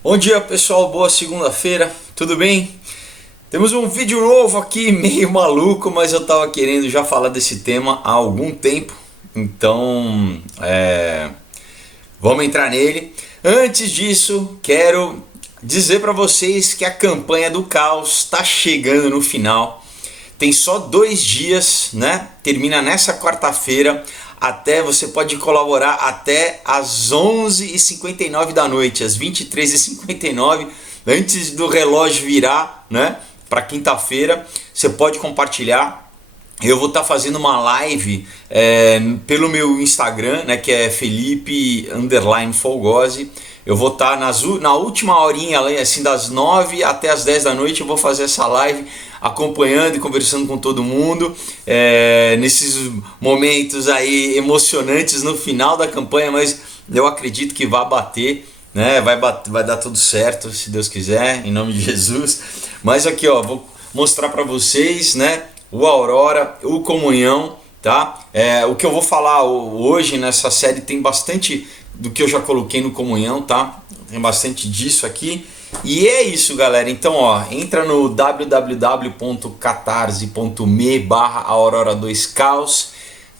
Bom dia pessoal, boa segunda-feira, tudo bem? Temos um vídeo novo aqui, meio maluco, mas eu tava querendo já falar desse tema há algum tempo, então vamos entrar nele. Antes disso, quero dizer para vocês que a campanha do caos está chegando no final. Tem só 2 dias, né? Termina nessa quarta-feira. Até você pode colaborar até às 11h59 da noite, às 23h59, antes do relógio virar, né? Para quinta-feira, você pode compartilhar. Eu vou estar fazendo uma live pelo meu Instagram, né, que é Felipe_Folgose. Eu vou estar na última horinha, assim, das 9 até as 10 da noite, eu vou fazer essa live acompanhando e conversando com todo mundo, nesses momentos aí emocionantes no final da campanha, mas eu acredito que vai bater, né? Vai dar tudo certo, se Deus quiser, em nome de Jesus. Mas aqui, ó, vou mostrar para vocês, né, o Aurora, o Comunhão, tá? O que eu vou falar hoje nessa série tem bastante do que eu já coloquei no Comunhão, tá? Tem bastante disso aqui. E é isso, galera. Então, ó, entra no www.catarse.me/Aurora2Caos,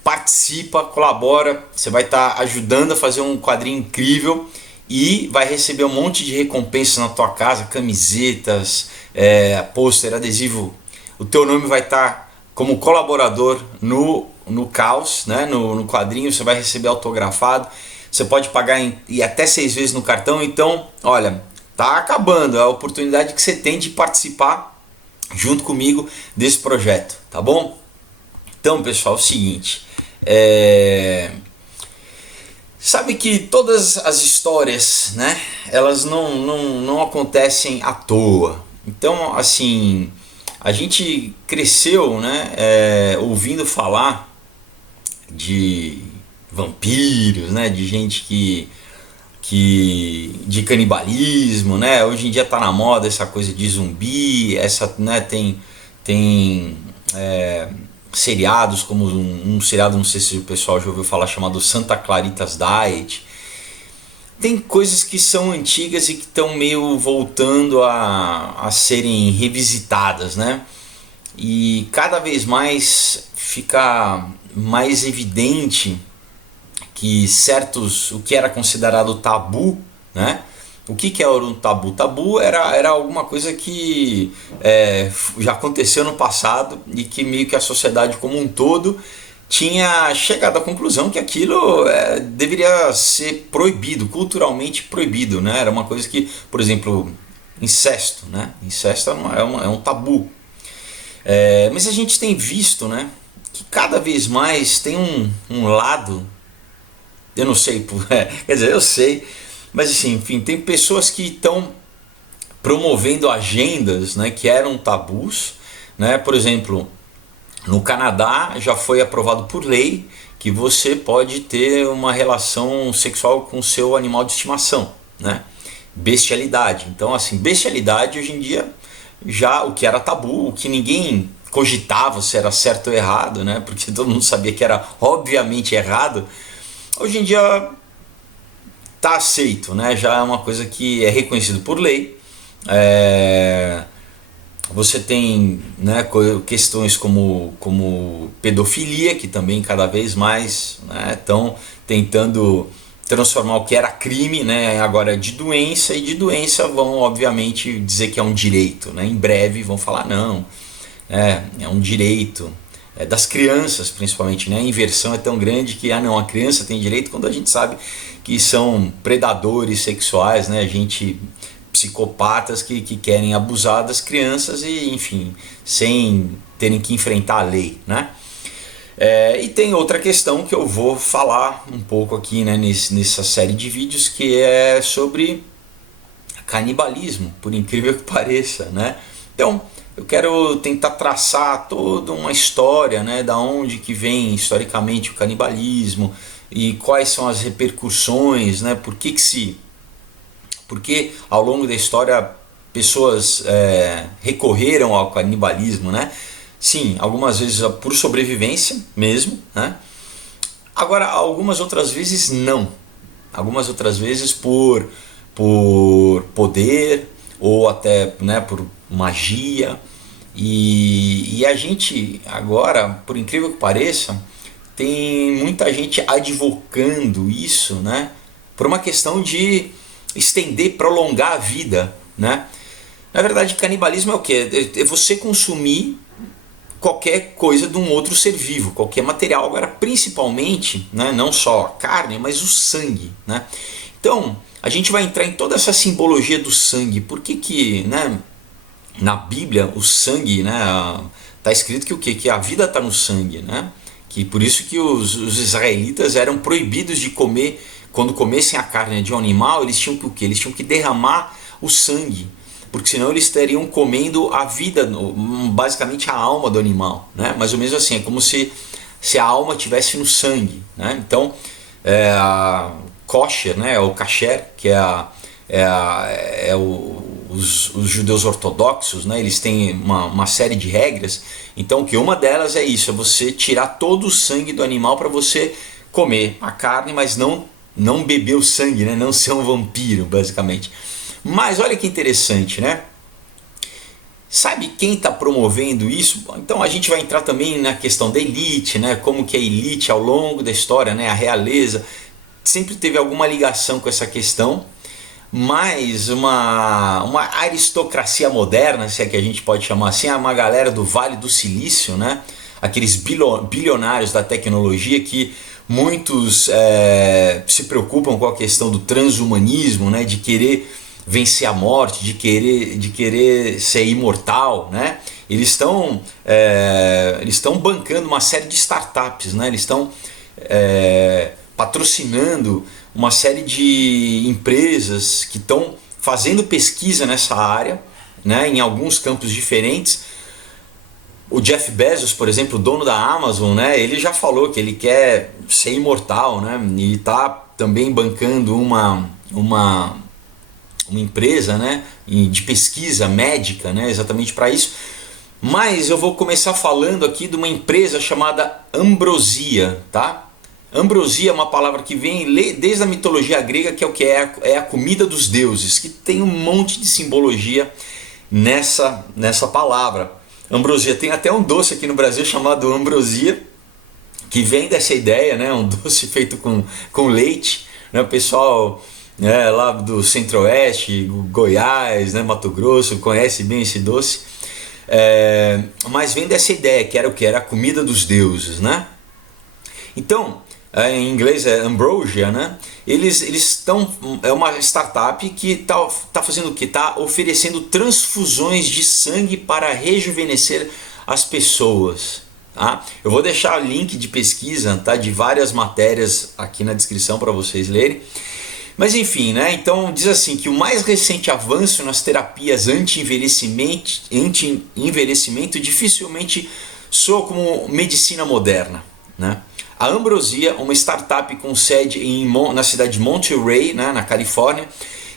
participa, colabora, você vai estar ajudando a fazer um quadrinho incrível e vai receber um monte de recompensas na tua casa, camisetas, pôster, adesivo. O teu nome vai estar como colaborador no Caos, né? No quadrinho, você vai receber autografado. Você pode pagar em até 6 vezes no cartão. Então, olha, tá acabando, é a oportunidade que você tem de participar junto comigo desse projeto, tá bom? Então, pessoal, é o seguinte, sabe que todas as histórias, né, elas não acontecem à toa. Então, assim, a gente cresceu, né, ouvindo falar de vampiros, né, de gente que de canibalismo, né? Hoje em dia tá na moda essa coisa de zumbi, né, tem seriados como um seriado, não sei se o pessoal já ouviu falar, chamado Santa Clarita's Diet. Tem coisas que são antigas e que estão meio voltando a serem revisitadas, né? E cada vez mais fica mais evidente que o que era considerado tabu, né? O que era um tabu? Tabu era alguma coisa que já aconteceu no passado e que meio que a sociedade como um todo tinha chegado à conclusão que aquilo deveria ser proibido, culturalmente proibido, né? Era uma coisa que, por exemplo, incesto, né? Incesto é um tabu. Mas a gente tem visto, né, que cada vez mais tem um lado. Eu não sei, quer dizer, eu sei, mas assim, enfim, tem pessoas que estão promovendo agendas, né, que eram tabus, né? Por exemplo, no Canadá já foi aprovado por lei que você pode ter uma relação sexual com o seu animal de estimação, né? Bestialidade. Então, assim, bestialidade hoje em dia, já o que era tabu, o que ninguém cogitava se era certo ou errado, né? Porque todo mundo sabia que era obviamente errado. Hoje em dia está aceito, né? Já é uma coisa que é reconhecido por lei. Você tem, né, questões como pedofilia, que também cada vez mais, né, estão tentando transformar o que era crime, né, agora de doença, e de doença vão obviamente dizer que é um direito, né? Em breve vão falar não, é um direito. Das crianças principalmente, né? A inversão é tão grande que não, a criança tem direito, quando a gente sabe que são predadores sexuais, né? Psicopatas que querem abusar das crianças e, enfim, sem terem que enfrentar a lei, né? E tem outra questão que eu vou falar um pouco aqui, né, nessa série de vídeos, que é sobre canibalismo, por incrível que pareça, né? Então, eu quero tentar traçar toda uma história, né, da onde que vem historicamente o canibalismo e quais são as repercussões, né, porque ao longo da história pessoas recorreram ao canibalismo, né? Sim, algumas vezes por sobrevivência mesmo, né? Agora, algumas outras vezes não. Algumas outras vezes por poder ou até, né, por magia. E a gente agora, por incrível que pareça, tem muita gente advocando isso, né, por uma questão de estender, prolongar a vida, né? Na verdade, canibalismo é o quê? É você consumir qualquer coisa de um outro ser vivo, qualquer material. Agora, principalmente, né, não só a carne, mas o sangue, né? Então, a gente vai entrar em toda essa simbologia do sangue. Por que, né, na Bíblia o sangue, né, tá escrito que o quê? Que a vida está no sangue, né? Que por isso que os israelitas eram proibidos de comer, quando comessem a carne de um animal, eles tinham que o quê? Eles tinham que derramar o sangue, porque senão eles estariam comendo a vida, basicamente a alma do animal, né? Mais ou menos assim, é como se a alma estivesse no sangue, né? Então, a kosher, né, o kasher, que os judeus ortodoxos, né, eles têm uma série de regras. Então, que uma delas é isso, é você tirar todo o sangue do animal para você comer a carne, mas não beber o sangue, né, não ser um vampiro, basicamente. Mas olha que interessante, né? Sabe quem está promovendo isso? Então a gente vai entrar também na questão da elite, né? Como que a elite ao longo da história, né? A realeza sempre teve alguma ligação com essa questão, mas uma aristocracia moderna, se é que a gente pode chamar assim, uma galera do Vale do Silício, né? Aqueles bilionários da tecnologia que muitos se preocupam com a questão do transhumanismo, né? De querer vencer a morte, de querer ser imortal, né? Eles estão bancando uma série de startups, né? Eles estão patrocinando uma série de empresas que estão fazendo pesquisa nessa área, né? Em alguns campos diferentes. O Jeff Bezos, por exemplo, o dono da Amazon, né? Ele já falou que ele quer ser imortal, né? E está também bancando uma empresa, né, de pesquisa médica, né, exatamente para isso. Mas eu vou começar falando aqui de uma empresa chamada Ambrosia, tá? Ambrosia é uma palavra que vem desde a mitologia grega, que é o que é a comida dos deuses, que tem um monte de simbologia nessa palavra. Ambrosia, tem até um doce aqui no Brasil chamado ambrosia, que vem dessa ideia, né, um doce feito com leite, né, o pessoal lá do Centro-Oeste, Goiás, né, Mato Grosso, conhece bem esse doce, mas vem dessa ideia que era o que? Era a comida dos deuses, né? Então, em inglês é ambrosia, né? Eles estão, é uma startup que tá fazendo o que? Está oferecendo transfusões de sangue para rejuvenescer as pessoas. Tá? Eu vou deixar o link de pesquisa, tá, de várias matérias aqui na descrição para vocês lerem. Mas enfim, né? Então diz assim que o mais recente avanço nas terapias anti-envelhecimento dificilmente soa como medicina moderna, né? A Ambrosia, uma startup com sede na cidade de Monterey, né, na Califórnia,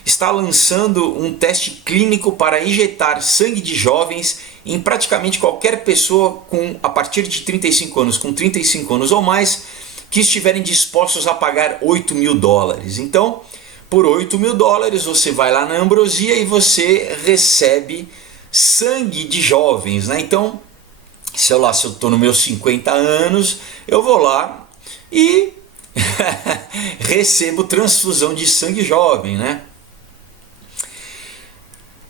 está lançando um teste clínico para injetar sangue de jovens em praticamente qualquer pessoa a partir de 35 anos, com 35 anos ou mais, que estiverem dispostos a pagar $8.000. Então, por $8.000 você vai lá na Ambrosia e você recebe sangue de jovens, né? Então, se eu estou nos meus 50 anos, eu vou lá e recebo transfusão de sangue jovem, né?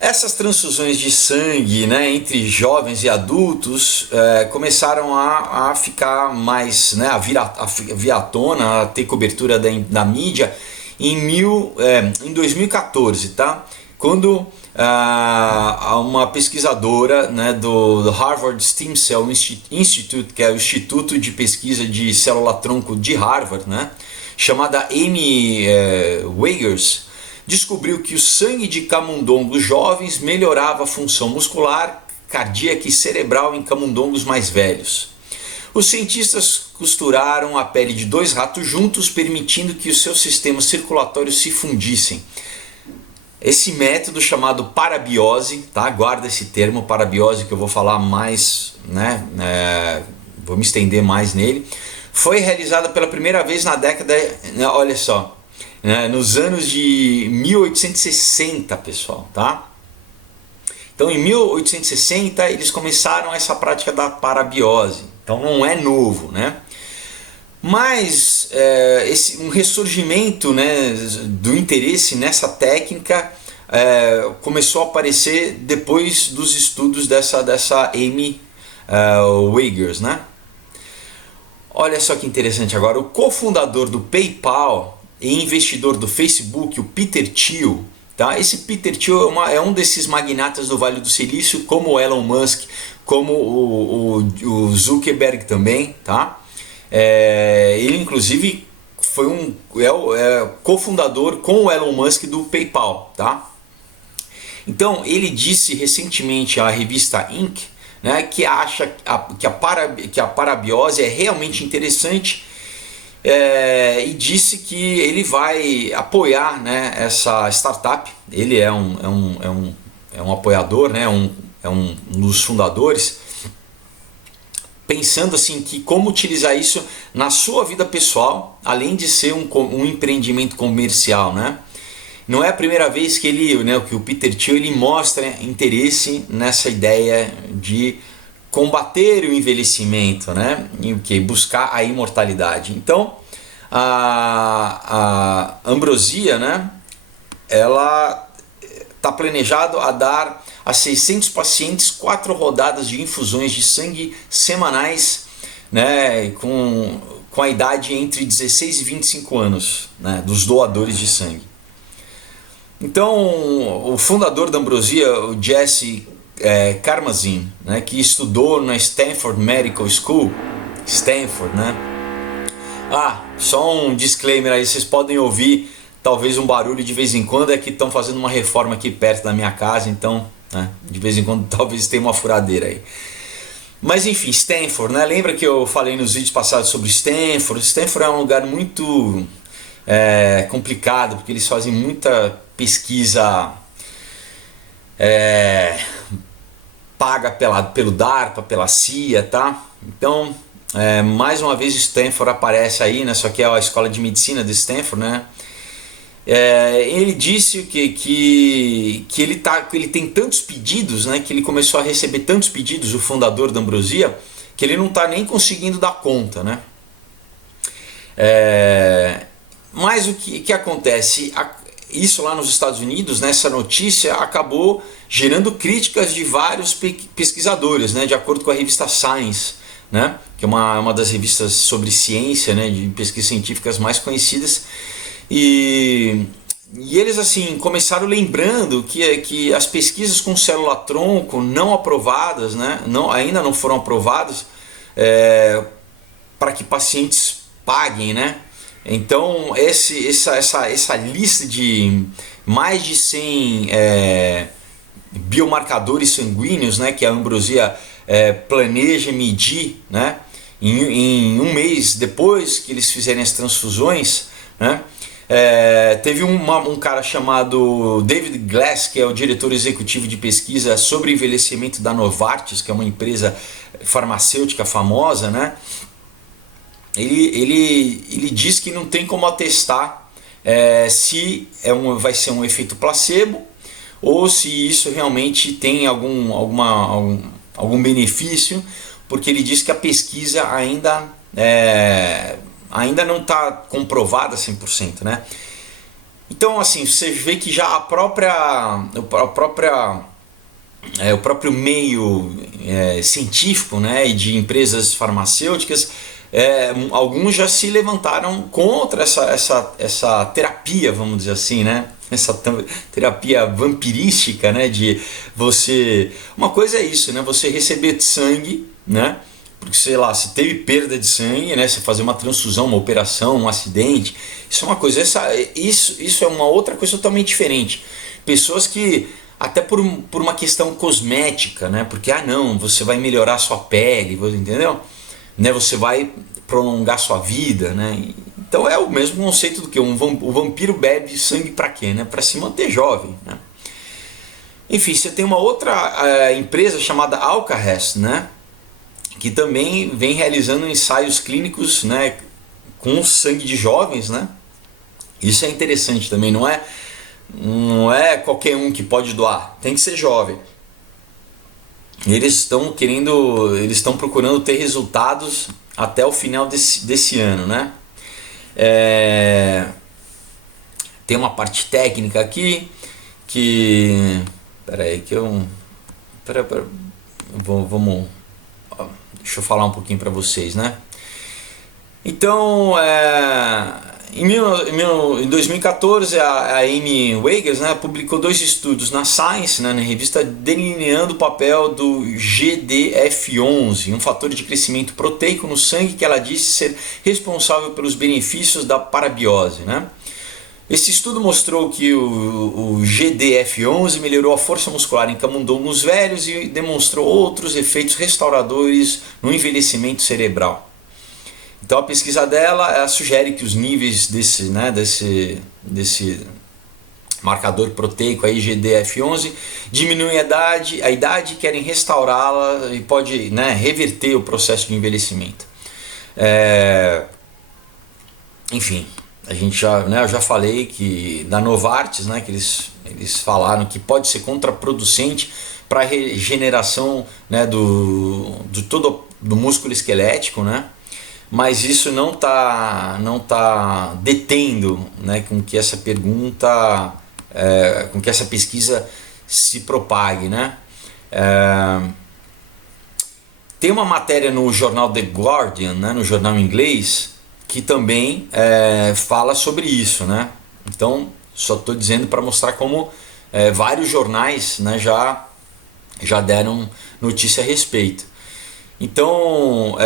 Essas transfusões de sangue, né, entre jovens e adultos começaram a ficar mais, né, a vir à tona, a ter cobertura da mídia em 2014, tá? Quando uma pesquisadora, né, do Harvard Stem Cell Institute, que é o Instituto de Pesquisa de Célula-Tronco de Harvard, né, chamada Amy Wiggers, descobriu que o sangue de camundongos jovens melhorava a função muscular, cardíaca e cerebral em camundongos mais velhos. Os cientistas costuraram a pele de 2 ratos juntos, permitindo que os seus sistemas circulatórios se fundissem. Esse método chamado parabiose, tá? Guarda esse termo parabiose que eu vou falar mais, né? Vou me estender mais nele. Foi realizada pela primeira vez na década, olha só, né, nos anos de 1860, pessoal, tá? Então, em 1860 eles começaram essa prática da parabiose. Então, não é novo, né? Mas um ressurgimento, né, do interesse nessa técnica começou a aparecer depois dos estudos dessa Amy Wiggers, né? Olha só que interessante agora, o cofundador do PayPal e investidor do Facebook, o Peter Thiel, tá? Esse Peter Thiel é um desses magnatas do Vale do Silício, como o Elon Musk, como o Zuckerberg também, tá? Ele inclusive foi cofundador com o Elon Musk do PayPal, tá? Então ele disse recentemente à revista Inc., né, que acha que a parabiose é realmente interessante, e disse que ele vai apoiar, né, essa startup. Ele é um apoiador, né, é um dos fundadores, pensando assim que como utilizar isso na sua vida pessoal, além de ser um empreendimento comercial, né? Não é a primeira vez que que o Peter Thiel ele mostra interesse nessa ideia de combater o envelhecimento, né? E buscar a imortalidade. Então, a Ambrosia, né? Ela está planejado a dar a 600 pacientes 4 rodadas de infusões de sangue semanais, né? Com a idade entre 16 e 25 anos, né? Dos doadores de sangue. Então, o fundador da Ambrosia, o Jesse Karmazin, né, que estudou na Stanford Medical School, Stanford, né? Só um disclaimer aí, vocês podem ouvir talvez um barulho de vez em quando, é que estão fazendo uma reforma aqui perto da minha casa, então, né, de vez em quando talvez tenha uma furadeira aí. Mas enfim, Stanford, né? Lembra que eu falei nos vídeos passados sobre Stanford? Stanford é um lugar muito complicado, porque eles fazem muita pesquisa paga pelo DARPA, pela CIA, tá? Então, mais uma vez Stanford aparece aí, né? Só que é a escola de medicina de Stanford, né? Ele disse que ele tem tantos pedidos, né? Que ele começou a receber tantos pedidos, o fundador da Ambrosia, que ele não está nem conseguindo dar conta, né? Mas o que acontece? Isso lá nos Estados Unidos, né, essa notícia acabou gerando críticas de vários pesquisadores, né, de acordo com a revista Science, né, que é uma das revistas sobre ciência, né, de pesquisas científicas mais conhecidas. E eles assim começaram lembrando que as pesquisas com célula-tronco não aprovadas, né, ainda não foram aprovadas para que pacientes paguem, né? Então essa lista de mais de 100 biomarcadores sanguíneos, né, que a Ambrosia planeja medir, né, em um mês depois que eles fizerem as transfusões, né, teve um cara chamado David Glass, que é o diretor executivo de pesquisa sobre envelhecimento da Novartis, que é uma empresa farmacêutica famosa, né? Ele diz que não tem como atestar se vai ser um efeito placebo ou se isso realmente tem algum benefício, porque ele diz que a pesquisa ainda não está comprovada 100%, né? Então assim, você vê que já o próprio meio científico, né, e de empresas farmacêuticas, alguns já se levantaram contra essa terapia, vamos dizer assim, né? Essa terapia vampirística, né? De você... Uma coisa é isso, né? Você receber sangue, né? Porque, sei lá, se teve perda de sangue, né? Você fazer uma transfusão, uma operação, um acidente, isso é uma coisa. Isso é uma outra coisa totalmente diferente. Pessoas que, até por uma questão cosmética, né? Porque, não, você vai melhorar a sua pele, entendeu? Né, você vai prolongar sua vida, né? Então é o mesmo conceito do que o vampiro bebe sangue para quê, né? Para se manter jovem, né? Enfim, você tem uma outra empresa chamada Alcarest, né? Que também vem realizando ensaios clínicos, né? Com sangue de jovens, né? Isso é interessante também, não é qualquer um que pode doar, tem que ser jovem. Eles estão procurando ter resultados até o final desse ano, né? Tem uma parte técnica aqui que... Peraí que eu... Vamos... Deixa eu falar um pouquinho para vocês, né? Então, em 2014, a Amy Wiggers, né, publicou 2 estudos na Science, né, na revista, delineando o papel do GDF11, um fator de crescimento proteico no sangue que ela disse ser responsável pelos benefícios da parabiose, né? Esse estudo mostrou que o GDF11 melhorou a força muscular em camundongos velhos e demonstrou outros efeitos restauradores no envelhecimento cerebral. Então a pesquisa dela, ela sugere que os níveis desse marcador proteico aí, GDF11, diminuem a idade e querem restaurá-la e pode, né, reverter o processo de envelhecimento. Enfim, a gente eu já falei que da Novartis, né, que eles falaram que pode ser contraproducente para a regeneração, né, do músculo esquelético, né? Mas isso não tá detendo, né, com que essa pergunta, com que essa pesquisa se propague, né? Tem uma matéria no jornal The Guardian, né, no jornal inglês, que também fala sobre isso, né? Então, só estou dizendo para mostrar como vários jornais, né, já deram notícia a respeito. Então,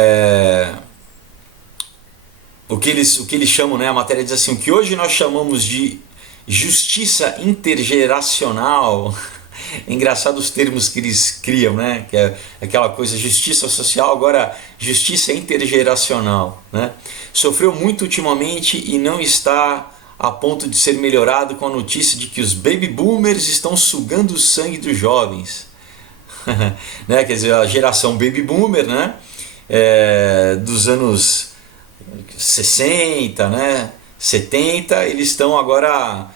o que eles chamam, né, a matéria diz assim, o que hoje nós chamamos de justiça intergeracional. É engraçado os termos que eles criam, né? Que é aquela coisa, justiça social, agora justiça intergeracional, né? Sofreu muito ultimamente e não está a ponto de ser melhorado com a notícia de que os baby boomers estão sugando o sangue dos jovens. Né? Quer dizer, a geração baby boomer, né? Dos anos 60, né? 70, eles estão agora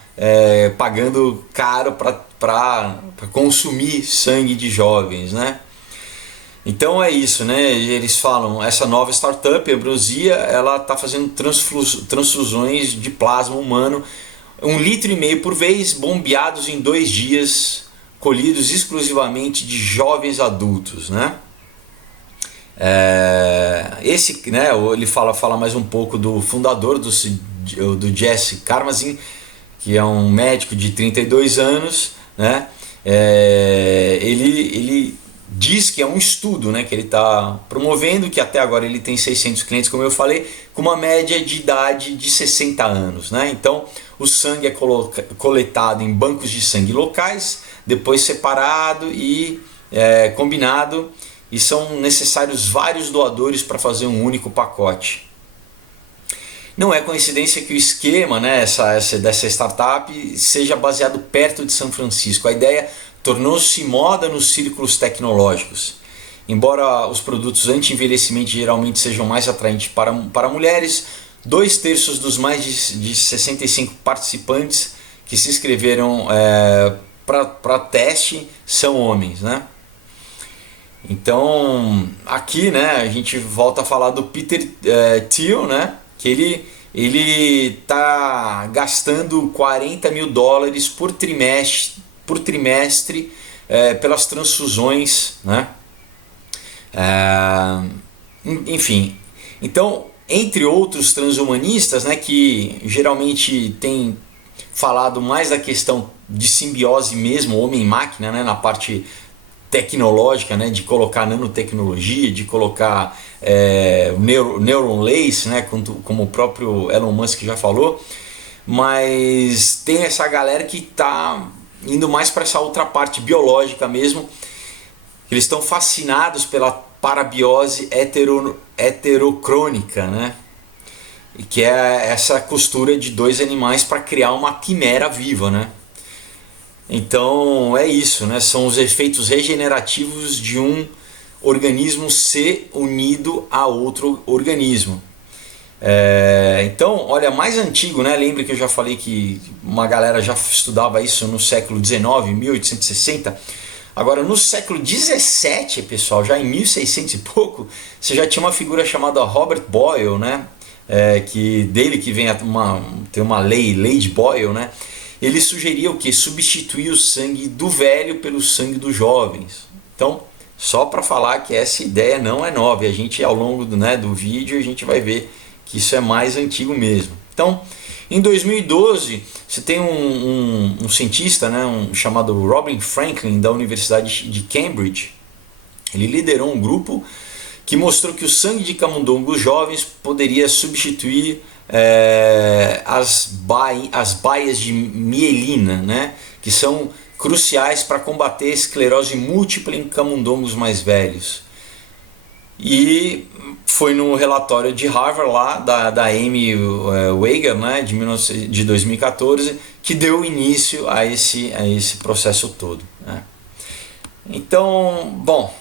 pagando caro para consumir sangue de jovens, né? Então é isso, né? Eles falam, essa nova startup, a Ambrosia, ela está fazendo transfusões de plasma humano, 1,5 litro por vez, bombeados em 2 dias, colhidos exclusivamente de jovens adultos, né? Né, ele fala mais um pouco do fundador do Jesse Karmazin, que é um médico de 32 anos, né? Ele diz que é um estudo, né, que ele está promovendo, que até agora ele tem 600 clientes, como eu falei, com uma média de idade de 60 anos. Né? Então, o sangue é coletado em bancos de sangue locais, depois separado e combinado, e são necessários vários doadores para fazer um único pacote. Não é coincidência que o esquema, né, dessa startup seja baseado perto de São Francisco. A ideia tornou-se moda nos círculos tecnológicos. Embora os produtos anti-envelhecimento geralmente sejam mais atraentes para mulheres, 2/3 dos mais de 65 participantes que se inscreveram para teste são homens, né? Então, aqui, né, a gente volta a falar do Peter Thiel, né, que ele está gastando $40 mil por trimestre pelas transfusões, né? Enfim, então, entre outros transhumanistas, né, que geralmente tem falado mais da questão de simbiose mesmo, homem-máquina, né, na parte tecnológica, né, de colocar nanotecnologia, de colocar neuron lace, né, como o próprio Elon Musk já falou, mas tem essa galera que está indo mais para essa outra parte biológica mesmo. Eles estão fascinados pela parabiose heterocrônica, né, que é essa costura de 2 animais para criar uma quimera viva, né. Então é isso, né? São os efeitos regenerativos de um organismo ser unido a outro organismo. Então, olha, mais antigo, né? Lembra que eu já falei que uma galera já estudava isso no século XIX, 1860. Agora, no século XVII, pessoal, já em 1600 e pouco, você já tinha uma figura chamada Robert Boyle, né? Que dele que vem tem uma lei de Boyle, né? Ele sugeria o que? Substituir o sangue do velho pelo sangue dos jovens. Então, só para falar que essa ideia não é nova. A gente, ao longo do vídeo, a gente vai ver que isso é mais antigo mesmo. Então, em 2012, você tem um cientista, né, chamado Robin Franklin, da Universidade de Cambridge. Ele liderou um grupo que mostrou que o sangue de camundongos jovens poderia substituir as baias de mielina, né, que são cruciais para combater a esclerose múltipla em camundongos mais velhos. E foi no relatório de Harvard lá, da Amy Wager, né, de 2014, que deu início a esse processo todo, né. Então, bom,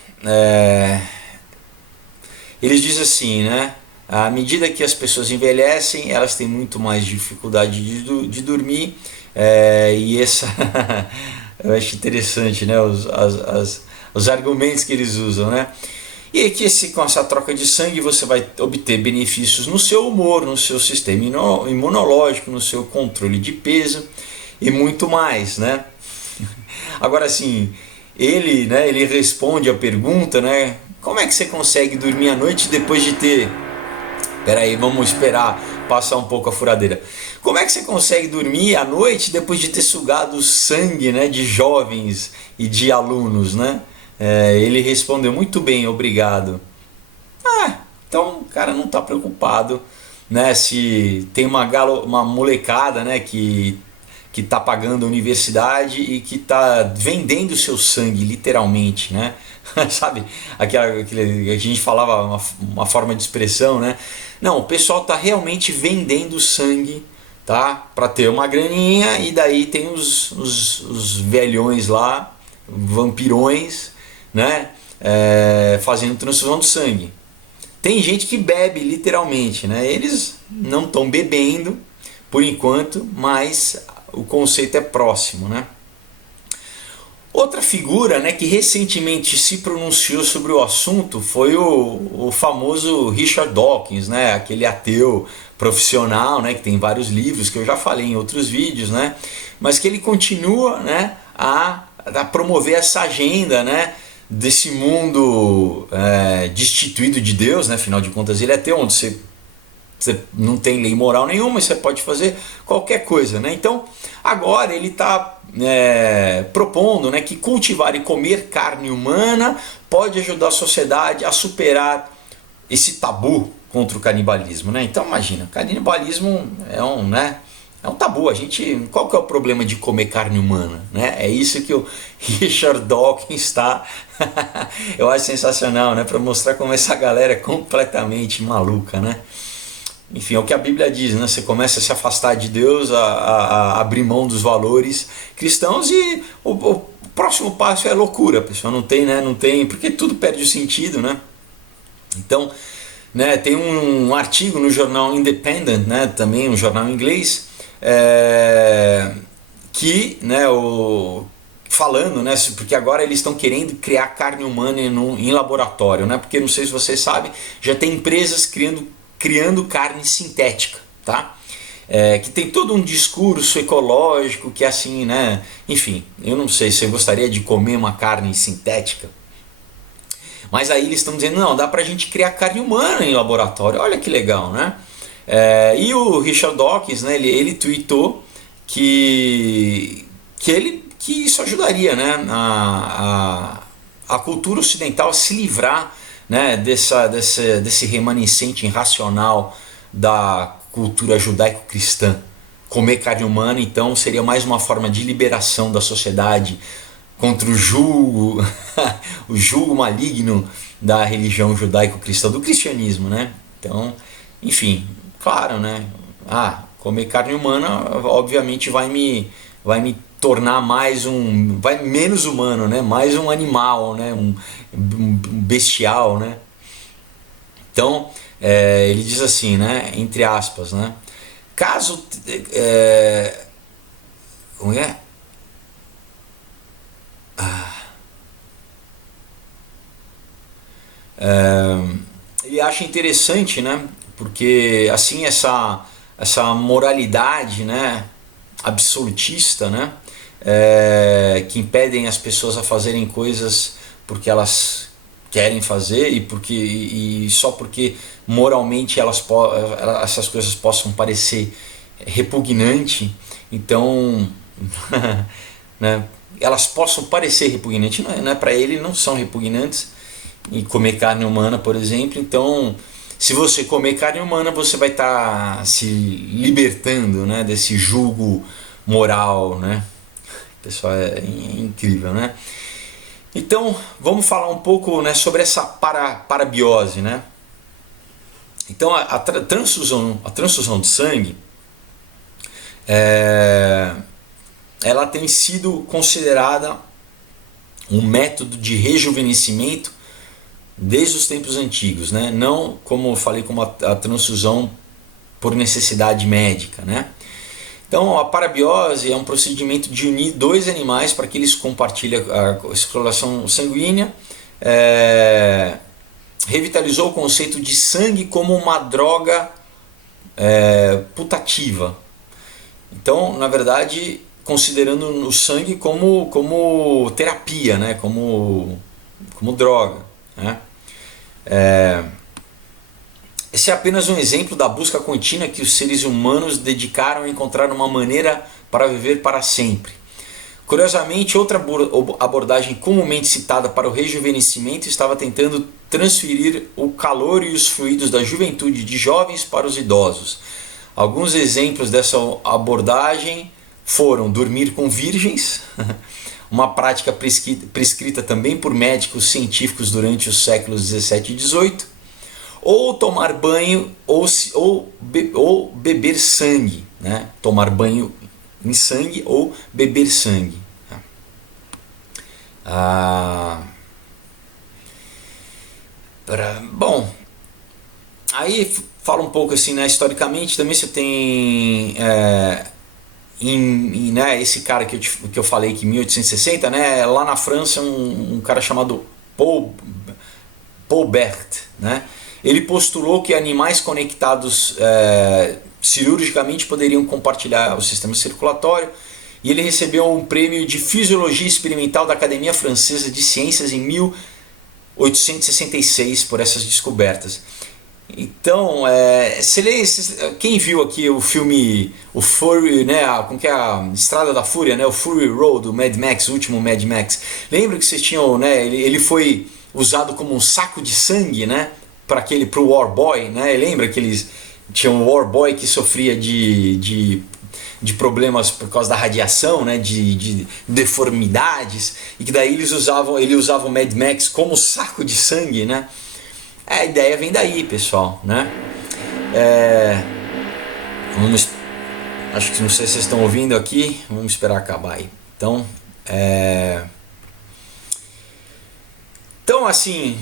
eles dizem assim, né? À medida que as pessoas envelhecem, elas têm muito mais dificuldade de dormir. E essa eu acho interessante, né? Os argumentos que eles usam, né? E que com essa troca de sangue você vai obter benefícios no seu humor, no seu sistema imunológico, no seu controle de peso e muito mais, né? Agora, assim, ele responde a pergunta, né? Como é que você consegue dormir à noite depois de ter... Peraí, vamos esperar passar um pouco a furadeira. Como é que você consegue dormir à noite depois de ter sugado sangue, né, de jovens e de alunos, né? Ele respondeu, muito bem, obrigado. Então o cara não está preocupado, né, se tem uma molecada, né, que está pagando a universidade e que está vendendo seu sangue, literalmente, né? Sabe, aquele que a gente falava, uma forma de expressão, né? Não, o pessoal está realmente vendendo sangue, tá? Para ter uma graninha, e daí tem os velhões lá, vampirões, né? Fazendo transfusão de sangue. Tem gente que bebe, literalmente, né? Eles não estão bebendo, por enquanto, mas o conceito é próximo, né? Outra figura, né, que recentemente se pronunciou sobre o assunto foi o famoso Richard Dawkins, né, aquele ateu profissional, né, que tem vários livros que eu já falei em outros vídeos, né, mas que ele continua, né, a promover essa agenda, né, desse mundo destituído de Deus, né, afinal de contas ele é ateu, onde você não tem lei moral nenhuma, você pode fazer qualquer coisa, né? Então agora ele está propondo, né, que cultivar e comer carne humana pode ajudar a sociedade a superar esse tabu contra o canibalismo, né? Então imagina, canibalismo é um tabu. Qual que é o problema de comer carne humana, né? É isso que o Richard Dawkins está eu acho sensacional, né, para mostrar como essa galera é completamente maluca, né? Enfim, é o que a Bíblia diz, né? Você começa a se afastar de Deus, a abrir mão dos valores cristãos, e o próximo passo é loucura, pessoal. Não tem, porque tudo perde o sentido, né? Então, né, tem um artigo no jornal Independent, né, também um jornal inglês, que, né, falando, né, porque agora eles estão querendo criar carne humana em laboratório, né? Porque não sei se vocês sabem, já tem empresas criando carne sintética, tá? Que tem todo um discurso ecológico, que é assim, né? Enfim, eu não sei se eu gostaria de comer uma carne sintética, mas aí eles estão dizendo, não, dá pra gente criar carne humana em laboratório, olha que legal, né? E o Richard Dawkins, né, ele tweetou que isso ajudaria, né, a cultura ocidental a se livrar, né, desse remanescente irracional da cultura judaico-cristã. Comer carne humana, então, seria mais uma forma de liberação da sociedade contra o julgo, o julgo maligno da religião judaico-cristã, do cristianismo, né? Então, enfim, claro, né? Comer carne humana, obviamente, vai me tornar menos humano, né? Mais um animal, né? Um bestial, né? Então, Ele diz assim, né, entre aspas, né, caso como é? Ele acha interessante, né, porque assim essa moralidade, né, absolutista, né, que impedem as pessoas a fazerem coisas porque elas querem fazer e só porque moralmente essas coisas possam parecer repugnante, então né, elas possam parecer repugnantes, não é para ele, não são repugnantes, e comer carne humana, por exemplo. Então, se você comer carne humana, você vai estar se libertando, né, desse jugo moral, né? Pessoal, é incrível, né? Então, vamos falar um pouco, né, sobre essa parabiose, né? Então, a transfusão de sangue, ela tem sido considerada um método de rejuvenescimento desde os tempos antigos, né? Não, como eu falei, como a transfusão por necessidade médica, né? Então, a parabiose é um procedimento de unir dois animais para que eles compartilhem a circulação sanguínea. Revitalizou o conceito de sangue como uma droga putativa. Então, na verdade, considerando o sangue como terapia, né? como droga, né? Esse é apenas um exemplo da busca contínua que os seres humanos dedicaram a encontrar uma maneira para viver para sempre. Curiosamente, outra abordagem comumente citada para o rejuvenescimento estava tentando transferir o calor e os fluidos da juventude de jovens para os idosos. Alguns exemplos dessa abordagem foram dormir com virgens, uma prática prescrita também por médicos científicos durante os séculos 17 e 18, ou tomar banho ou beber sangue, né? Tomar banho em sangue ou beber sangue. Bom, aí fala um pouco assim, né? Historicamente também você tem né, esse cara que eu falei que em 1860, né? Lá na França um cara chamado Paul Bert, né? Ele postulou que animais conectados cirurgicamente poderiam compartilhar o sistema circulatório, e ele recebeu um prêmio de Fisiologia Experimental da Academia Francesa de Ciências em 1866 por essas descobertas. Então, quem viu aqui o filme, o Fury, né, como que é a Estrada da Fúria, né, o Fury Road, o Mad Max, o último Mad Max, lembra que vocês tinham, né, ele foi usado como um saco de sangue, né, pro War Boy, né, lembra que eles tinham o War Boy que sofria de problemas por causa da radiação, né, de deformidades, e que daí ele usava o Mad Max como saco de sangue, né. A ideia vem daí, pessoal, né? Acho que não sei se vocês estão ouvindo aqui. Vamos esperar acabar aí. Então, assim,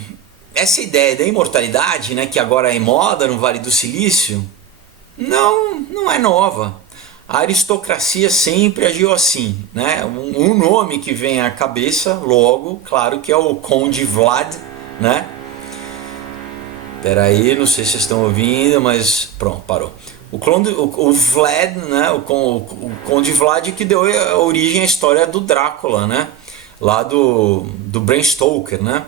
essa ideia da imortalidade, né, que agora é moda no Vale do Silício, não é nova. A aristocracia sempre agiu assim, né? Um nome que vem à cabeça logo, claro, que é o Conde Vlad, né? Peraí, não sei se vocês estão ouvindo, mas pronto, parou. O Vlad, né, o Conde Vlad, que deu origem à história do Drácula, né, lá do Bram Stoker, né.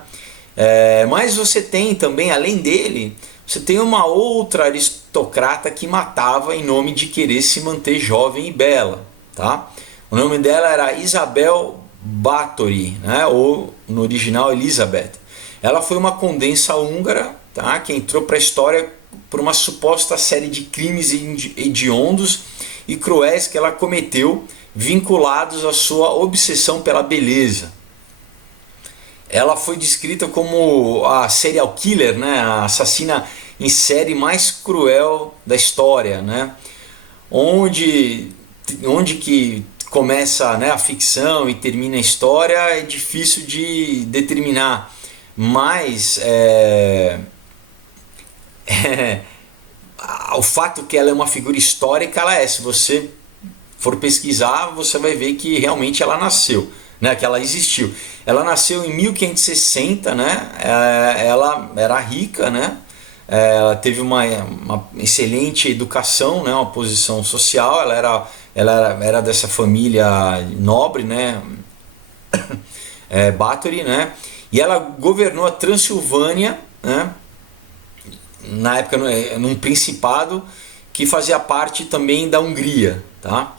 Mas você tem também, além dele, você tem uma outra aristocrata que matava em nome de querer se manter jovem e bela, tá? O nome dela era Isabel Báthory, né, ou no original Elizabeth. Ela foi uma condensa húngara, tá, que entrou para a história por uma suposta série de crimes hediondos e cruéis que ela cometeu, vinculados à sua obsessão pela beleza. Ela foi descrita como a serial killer, né, a assassina em série mais cruel da história, né, onde que começa, né, a ficção e termina a história é difícil de determinar, mas o fato que ela é uma figura histórica, ela é. Se você for pesquisar, você vai ver que realmente ela nasceu, né? Que ela existiu. Ela nasceu em 1560, né? Ela era rica, né? Ela teve uma excelente educação, né? Uma posição social. Ela era dessa família nobre, né? Báthory, né? E ela governou a Transilvânia, né? Na época num principado que fazia parte também da Hungria, tá?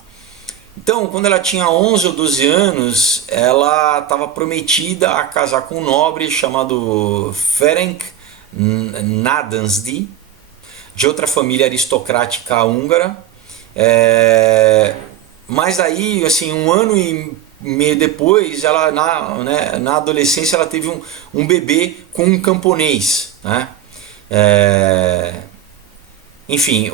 Então, quando ela tinha 11 ou 12 anos, ela estava prometida a casar com um nobre chamado Ferenc Nádasdy, de outra família aristocrática húngara. Mas aí, assim, um ano e meio depois, ela na adolescência, ela teve um bebê com um camponês, né? Enfim,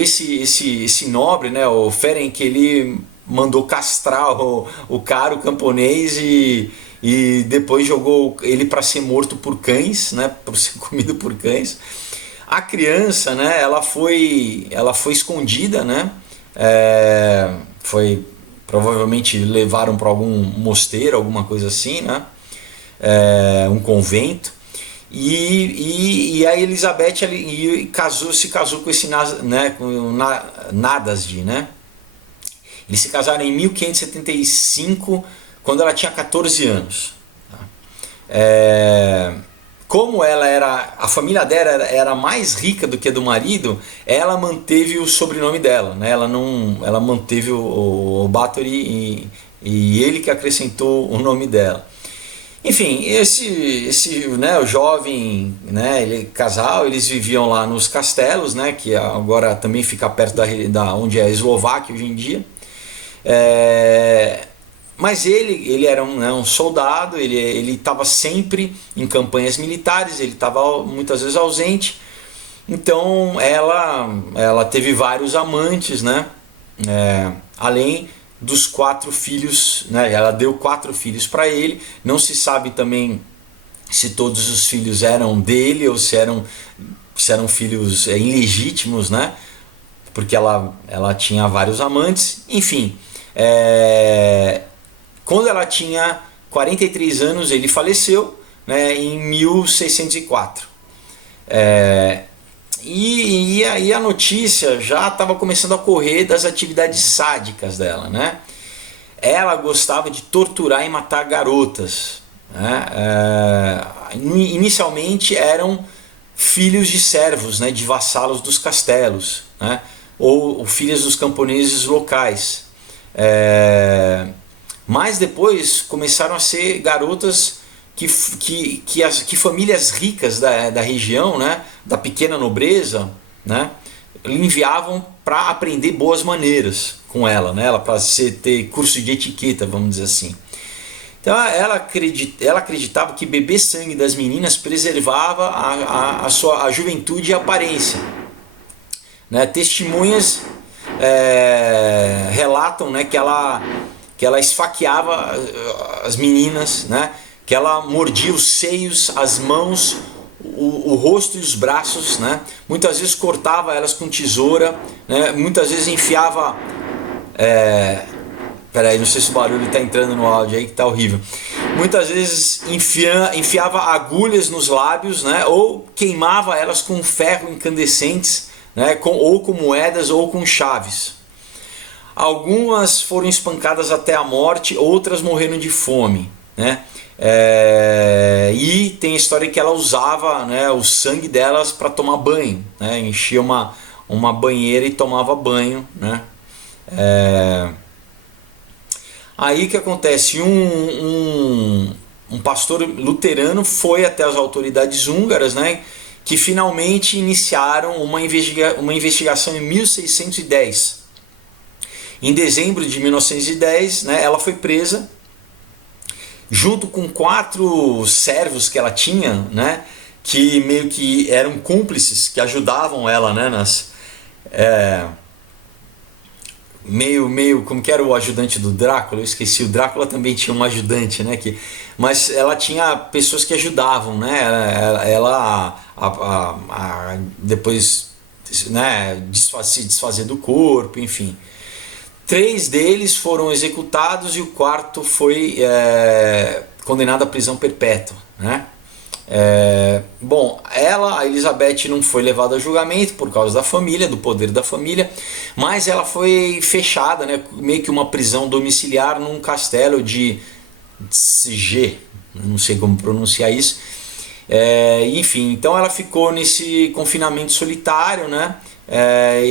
esse nobre, né, o Ferenc, ele mandou castrar o cara, o camponês, e depois jogou ele para ser morto por cães, né, para ser comido por cães. A criança, né, ela foi escondida, né, provavelmente levaram para algum mosteiro, alguma coisa assim, né, um convento. E a Elizabeth se casou com esse, né, com o Nádasdy, né? Eles se casaram em 1575, quando ela tinha 14 anos. Como a família dela era mais rica do que a do marido, ela manteve o sobrenome dela, né? Ela manteve o Báthory, e ele que acrescentou o nome dela. Enfim, né, o jovem, né, casal, eles viviam lá nos castelos, né, que agora também fica perto da onde é a Eslováquia hoje em dia. Mas ele era um soldado, ele estava sempre em campanhas militares, ele estava muitas vezes ausente. Então ela teve vários amantes, né, além dos 4 filhos, né? Ela deu 4 filhos para ele. Não se sabe também se todos os filhos eram dele ou se eram filhos ilegítimos, né? Porque ela tinha vários amantes. Enfim, quando ela tinha 43 anos, ele faleceu, né, em 1604. E aí a notícia já estava começando a correr das atividades sádicas dela, né? Ela gostava de torturar e matar garotas, né? Inicialmente eram filhos de servos, né, de vassalos dos castelos, né? Ou filhas dos camponeses locais. Mas depois começaram a ser garotas que famílias ricas da região, né, da pequena nobreza, né, enviavam para aprender boas maneiras com ela, né, para ter curso de etiqueta, vamos dizer assim. Então ela acreditava que beber sangue das meninas preservava a juventude e a aparência, né. Testemunhas relatam, né, que ela esfaqueava as meninas, né, que ela mordia os seios, as mãos, o rosto e os braços, né? Muitas vezes cortava elas com tesoura, né? Muitas vezes enfiava... Peraí, não sei se o barulho está entrando no áudio aí, que está horrível. Muitas vezes enfiava agulhas nos lábios, né? Ou queimava elas com ferro incandescentes, né? Ou com moedas ou com chaves. Algumas foram espancadas até a morte, outras morreram de fome, né? E tem a história que ela usava, né, o sangue delas para tomar banho, né? Enchia uma banheira e tomava banho, né? Aí o que acontece? Um pastor luterano foi até as autoridades húngaras, né, que finalmente iniciaram uma investigação em 1610. Em dezembro de 1910, né, ela foi presa, junto com 4 servos que ela tinha, né, que meio que eram cúmplices, que ajudavam ela, né, meio, como que era o ajudante do Drácula? Eu esqueci, o Drácula também tinha um ajudante, né? Mas ela tinha pessoas que ajudavam, né? Depois, né, se desfazer do corpo, enfim. 3 deles foram executados e o quarto foi condenado à prisão perpétua, né? Bom, a Elizabeth, não foi levada a julgamento por causa da família, do poder da família, mas ela foi fechada, né, meio que uma prisão domiciliar num castelo de G, não sei como pronunciar isso. Enfim, então ela ficou nesse confinamento solitário, né,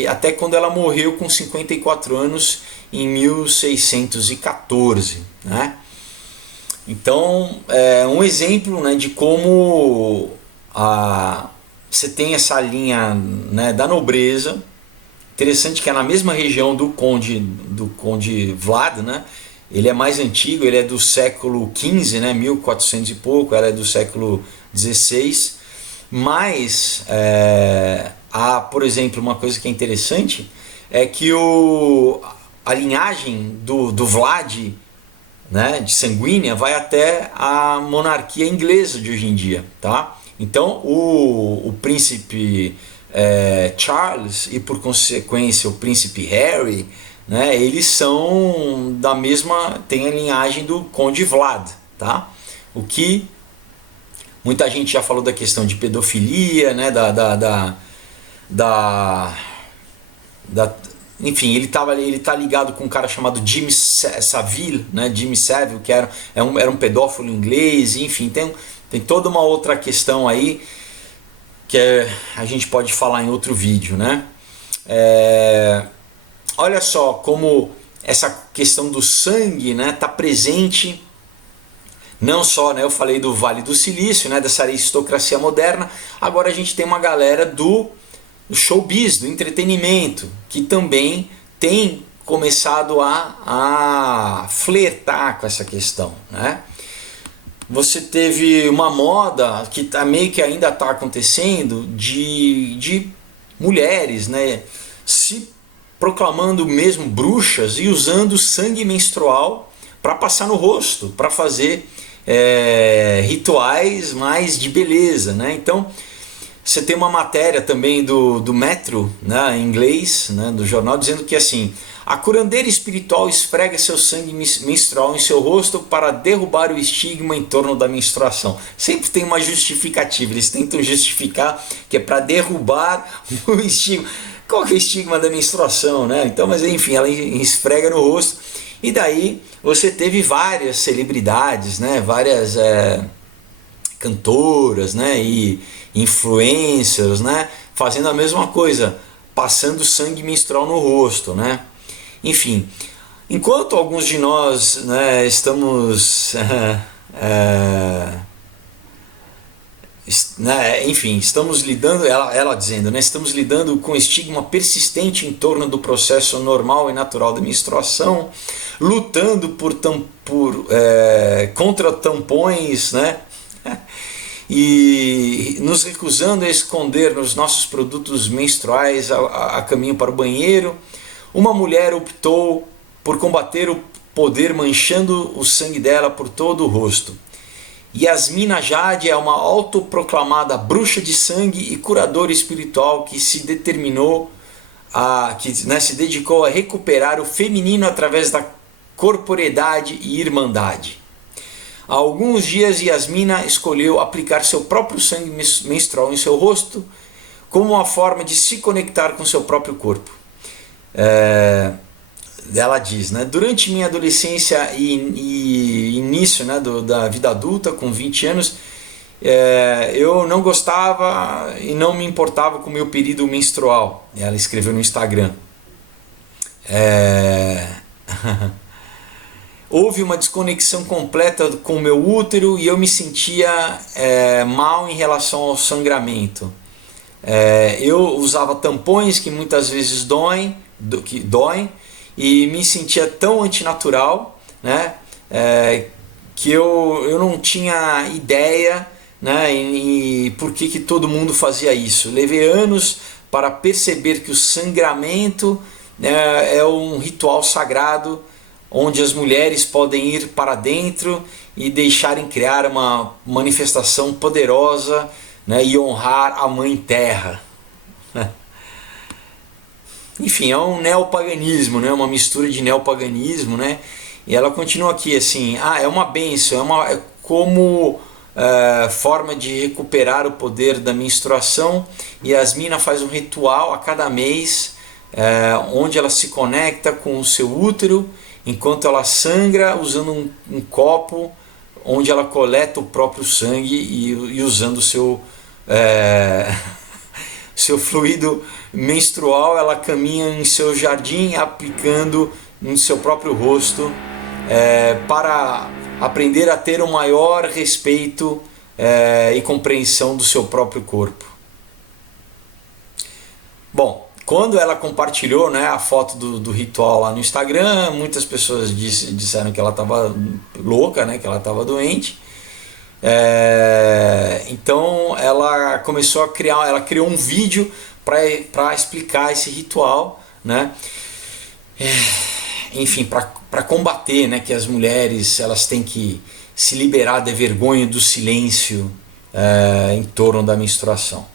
até quando ela morreu com 54 anos em 1614, né? Então, um exemplo, né, de como você tem essa linha, né, da nobreza. Interessante que é na mesma região do Conde Vlad, né? Ele é mais antigo, ele é do século XV, né, 1400 e pouco, ela é do século XVI. Mas, por exemplo, uma coisa que é interessante é que a linhagem do Vlad, né, de sanguínea, vai até a monarquia inglesa de hoje em dia, tá? Então o príncipe Charles e por consequência o príncipe Harry, né, eles são da mesma, tem a linhagem do Conde Vlad, tá? O que muita gente já falou da questão de pedofilia, né, enfim, ele tá ligado com um cara chamado Jimmy Savile, né? Jimmy Savile, que era um pedófilo inglês, enfim, tem toda uma outra questão aí que a gente pode falar em outro vídeo, né? Olha só como essa questão do sangue, né, tá presente, não só, né, eu falei do Vale do Silício, né, dessa aristocracia moderna, agora a gente tem uma galera do showbiz, do entretenimento, que também tem começado a flertar com essa questão, né? Você teve uma moda que meio que ainda está acontecendo de mulheres, né, se proclamando mesmo bruxas e usando sangue menstrual para passar no rosto, para fazer rituais mais de beleza, né? Então você tem uma matéria também do Metro, né, em inglês, né, do jornal, dizendo que assim: a curandeira espiritual esfrega seu sangue menstrual em seu rosto para derrubar o estigma em torno da menstruação. Sempre tem uma justificativa, eles tentam justificar que é para derrubar o estigma. Qual que é o estigma da menstruação, né? Então, mas enfim, ela esfrega no rosto. E daí você teve várias celebridades, né, várias cantoras, né, e influencers, né, fazendo a mesma coisa, passando sangue menstrual no rosto, né? Enfim, enquanto alguns de nós, né, estamos enfim, estamos lidando, ela dizendo, né, estamos lidando com estigma persistente em torno do processo normal e natural da menstruação, lutando contra tampões, né, e nos recusando a esconder nos nossos produtos menstruais a caminho para o banheiro. Uma mulher optou por combater o poder manchando o sangue dela por todo o rosto. Yasmina Jade é uma autoproclamada bruxa de sangue e curadora espiritual que se dedicou a recuperar o feminino através da corporeidade e irmandade. Há alguns dias Yasmina escolheu aplicar seu próprio sangue menstrual em seu rosto como uma forma de se conectar com seu próprio corpo. Ela diz, né, durante minha adolescência e início, né, da vida adulta, com 20 anos, eu não gostava e não me importava com o meu período menstrual. Ela escreveu no Instagram. Houve uma desconexão completa com o meu útero e eu me sentia mal em relação ao sangramento. Eu usava tampões que muitas vezes doem, e me sentia tão antinatural, né, que eu não tinha ideia, né, e por que todo mundo fazia isso. Levei anos para perceber que o sangramento é um ritual sagrado onde as mulheres podem ir para dentro e deixarem criar uma manifestação poderosa, né, e honrar a Mãe Terra. Enfim, é um neopaganismo, né, uma mistura de neopaganismo, né? E ela continua aqui assim: é uma bênção, é como forma de recuperar o poder da menstruação, e a Yasmina faz um ritual a cada mês, onde ela se conecta com o seu útero enquanto ela sangra, usando um copo onde ela coleta o próprio sangue e usando o seu seu fluido menstrual, ela caminha em seu jardim aplicando no seu próprio rosto, para aprender a ter um maior respeito e compreensão do seu próprio corpo. Bom, quando ela compartilhou, né, a foto do ritual lá no Instagram, muitas pessoas disseram que ela estava louca, né, que ela estava doente. Então ela começou a criar, ela criou um vídeo para explicar esse ritual, né? Enfim, para combater, né, que as mulheres elas têm que se liberar da vergonha do silêncio em torno da menstruação.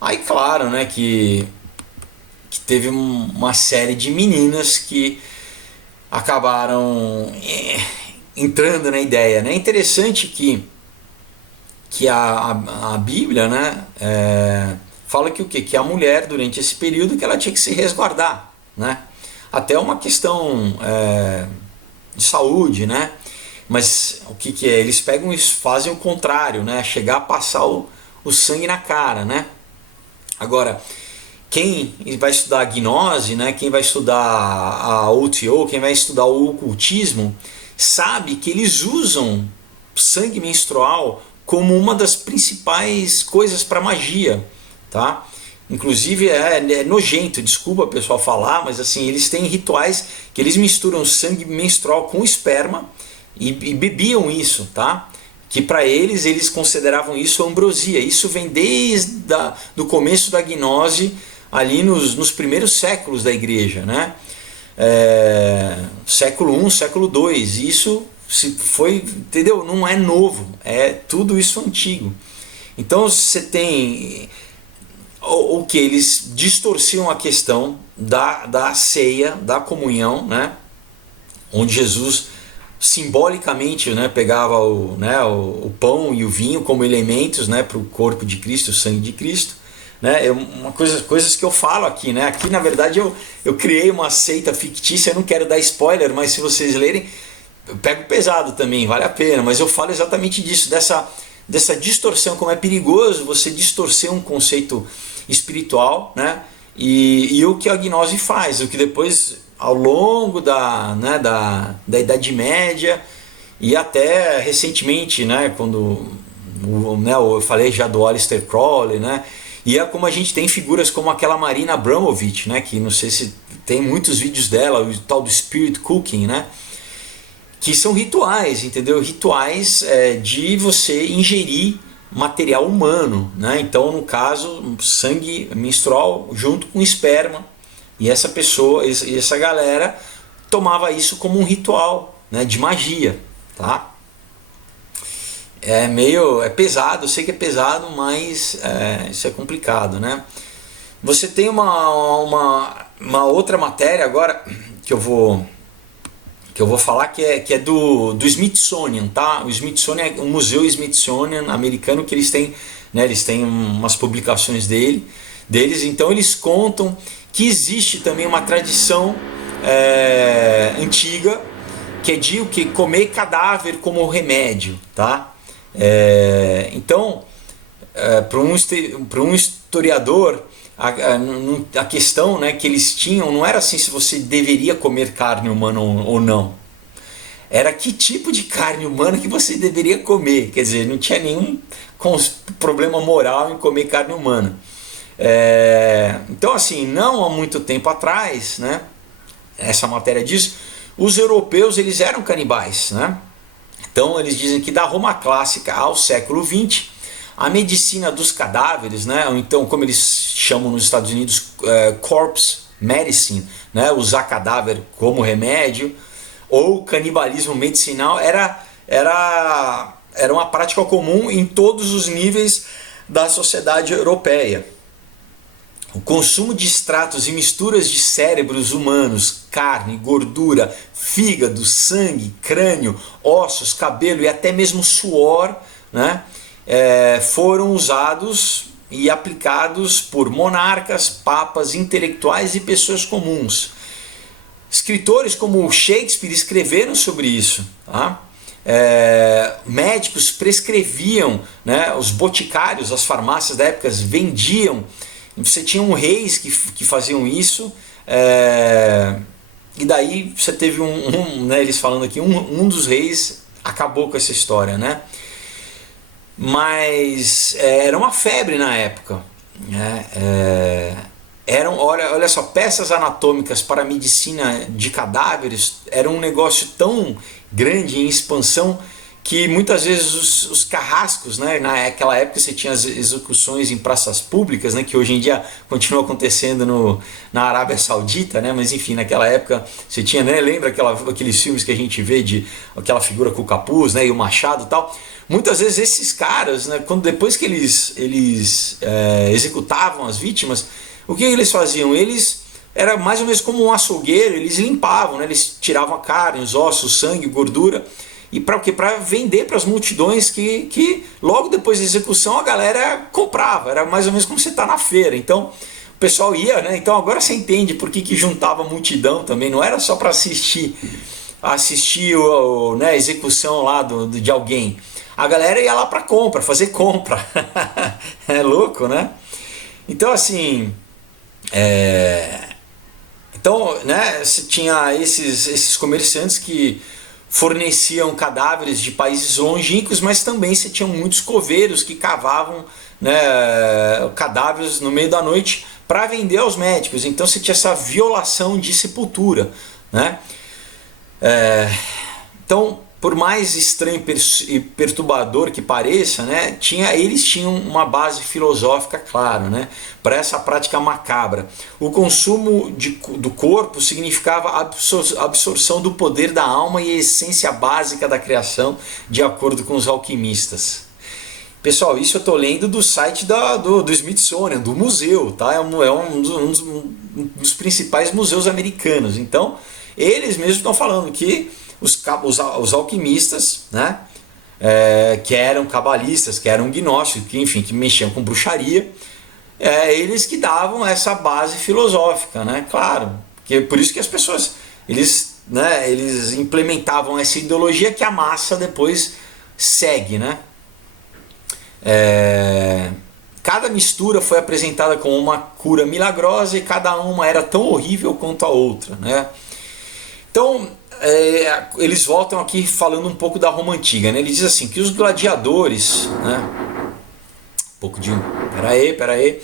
Aí, claro, né, que teve uma série de meninas que acabaram entrando na ideia, né? É interessante que a Bíblia, né, fala que o quê? Que a mulher, durante esse período, que ela tinha que se resguardar, né? Até uma questão de saúde, né? Mas o que é? Eles pegam e fazem o contrário, né? Chegar a passar o sangue na cara, né? Agora, quem vai estudar a gnose, né? Quem vai estudar a OTO, quem vai estudar o ocultismo, sabe que eles usam sangue menstrual como uma das principais coisas para magia, tá? Inclusive é nojento, desculpa pessoal falar, mas assim, eles têm rituais que eles misturam sangue menstrual com esperma e bebiam isso, tá? Que para eles consideravam isso ambrosia. Isso vem desde do começo da gnose, ali nos primeiros séculos da igreja, né? Século I, século II, isso foi, entendeu? Não é novo, é tudo isso antigo. Então você tem o que eles distorciam a questão da ceia, da comunhão, né? Onde Jesus simbolicamente, né, pegava o pão e o vinho como elementos, né, para o corpo de Cristo, o sangue de Cristo. Né? Coisas que eu falo aqui, né? Aqui na verdade eu criei uma seita fictícia, eu não quero dar spoiler, mas se vocês lerem, eu pego pesado também, vale a pena, mas eu falo exatamente disso, dessa distorção, como é perigoso você distorcer um conceito espiritual, né? E o que a gnose faz, o que depois ao longo da Idade Média e até recentemente, né, quando eu falei já do Aleister Crowley, né? E é como a gente tem figuras como aquela Marina Abramović, né, que não sei se tem muitos vídeos dela, o tal do Spirit Cooking, né, que são rituais, entendeu? Rituais de você ingerir material humano, né? Então, no caso, sangue menstrual junto com esperma. E essa pessoa, essa galera tomava isso como um ritual, né, de magia, tá? É pesado, eu sei que é pesado, mas isso é complicado, né? Você tem uma outra matéria agora que eu vou falar que é do Smithsonian, tá? O Smithsonian é um museu Smithsonian americano que eles têm, né? Eles têm umas publicações deles, então eles contam que existe também uma tradição antiga que é de comer cadáver como remédio, tá? Então, para um historiador, a questão, né, que eles tinham não era assim se você deveria comer carne humana ou não. Era que tipo de carne humana que você deveria comer. Quer dizer, não tinha nenhum problema moral em comer carne humana. Então, assim, não há muito tempo atrás, né, essa matéria diz, os europeus eles eram canibais, né? Então eles dizem que da Roma clássica ao século XX, a medicina dos cadáveres, né? Ou então como eles chamam nos Estados Unidos, corpse medicine, né? Usar cadáver como remédio, ou canibalismo medicinal, era uma prática comum em todos os níveis da sociedade europeia. O consumo de extratos e misturas de cérebros humanos, carne, gordura, fígado, sangue, crânio, ossos, cabelo e até mesmo suor, né, foram usados e aplicados por monarcas, papas, intelectuais e pessoas comuns. Escritores como Shakespeare escreveram sobre isso. Tá? Médicos prescreviam, né, os boticários, as farmácias da época vendiam. Você tinha reis que faziam isso, e daí você teve né, eles falando aqui, um dos reis acabou com essa história, né? Mas era uma febre na época, né? Olha só, peças anatômicas para a medicina de cadáveres era um negócio tão grande em expansão que muitas vezes os carrascos, né, naquela época você tinha as execuções em praças públicas, né, que hoje em dia continua acontecendo na Arábia Saudita, né, mas enfim, naquela época você tinha, né, lembra aqueles filmes que a gente vê de aquela figura com o capuz, né, e o machado e tal. Muitas vezes esses caras, né, depois que eles executavam as vítimas, o que eles faziam? Era mais ou menos como um açougueiro, eles limpavam, né, eles tiravam a carne, os ossos, o sangue, gordura. E para o quê? Para vender para as multidões que logo depois da execução a galera comprava. Era mais ou menos como você está na feira. Então o pessoal ia, né? Então agora você entende por que juntava multidão também. Não era só para assistir né, a execução lá de alguém. A galera ia lá para fazer compra. É louco, né? Então assim... Então, né, você tinha esses comerciantes que forneciam cadáveres de países longínquos, mas também você tinha muitos coveiros que cavavam, né, cadáveres no meio da noite para vender aos médicos. Então você tinha essa violação de sepultura, né? Então, por mais estranho e perturbador que pareça, né, eles tinham uma base filosófica, claro, né, para essa prática macabra. O consumo do corpo significava a absorção do poder da alma e a essência básica da criação, de acordo com os alquimistas. Pessoal, isso eu estou lendo do site do Smithsonian, do museu, tá? É um dos principais museus americanos. Então, eles mesmos estão falando que os alquimistas, né, que eram cabalistas, que eram gnósticos, que mexiam com bruxaria, eles que davam essa base filosófica, né, claro, que por isso que as pessoas, eles implementavam essa ideologia que a massa depois segue, né. Cada mistura foi apresentada como uma cura milagrosa e cada uma era tão horrível quanto a outra, né. Então, eles voltam aqui falando um pouco da Roma Antiga, né? Ele diz assim, que os gladiadores, né? Peraí.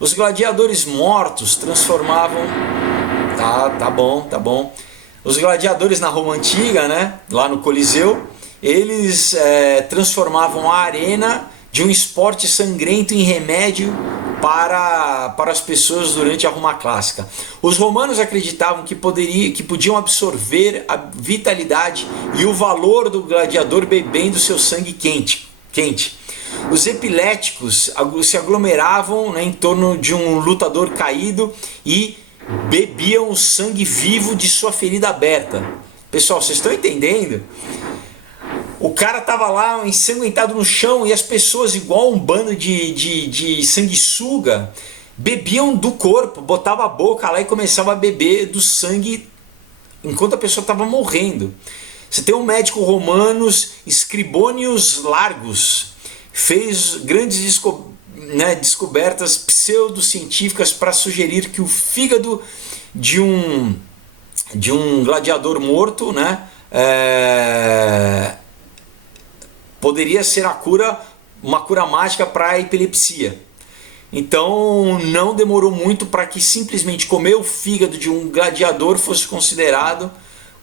Os gladiadores mortos transformavam... Tá bom. Os gladiadores na Roma Antiga, né? Lá no Coliseu, eles transformavam a arena de um esporte sangrento em remédio para as pessoas durante a Roma Clássica. Os romanos acreditavam que podiam absorver a vitalidade e o valor do gladiador bebendo seu sangue quente. Os epiléticos se aglomeravam, né, em torno de um lutador caído e bebiam o sangue vivo de sua ferida aberta. Pessoal, vocês estão entendendo? O cara tava lá ensanguentado no chão e as pessoas, igual um bando de sanguessuga, bebiam do corpo, botava a boca lá e começava a beber do sangue enquanto a pessoa estava morrendo. Você tem um médico romano, Scribonius Largus, fez grandes descobertas pseudocientíficas para sugerir que o fígado de um gladiador morto, né, poderia ser uma cura mágica para a epilepsia. Então não demorou muito para que simplesmente comer o fígado de um gladiador fosse considerado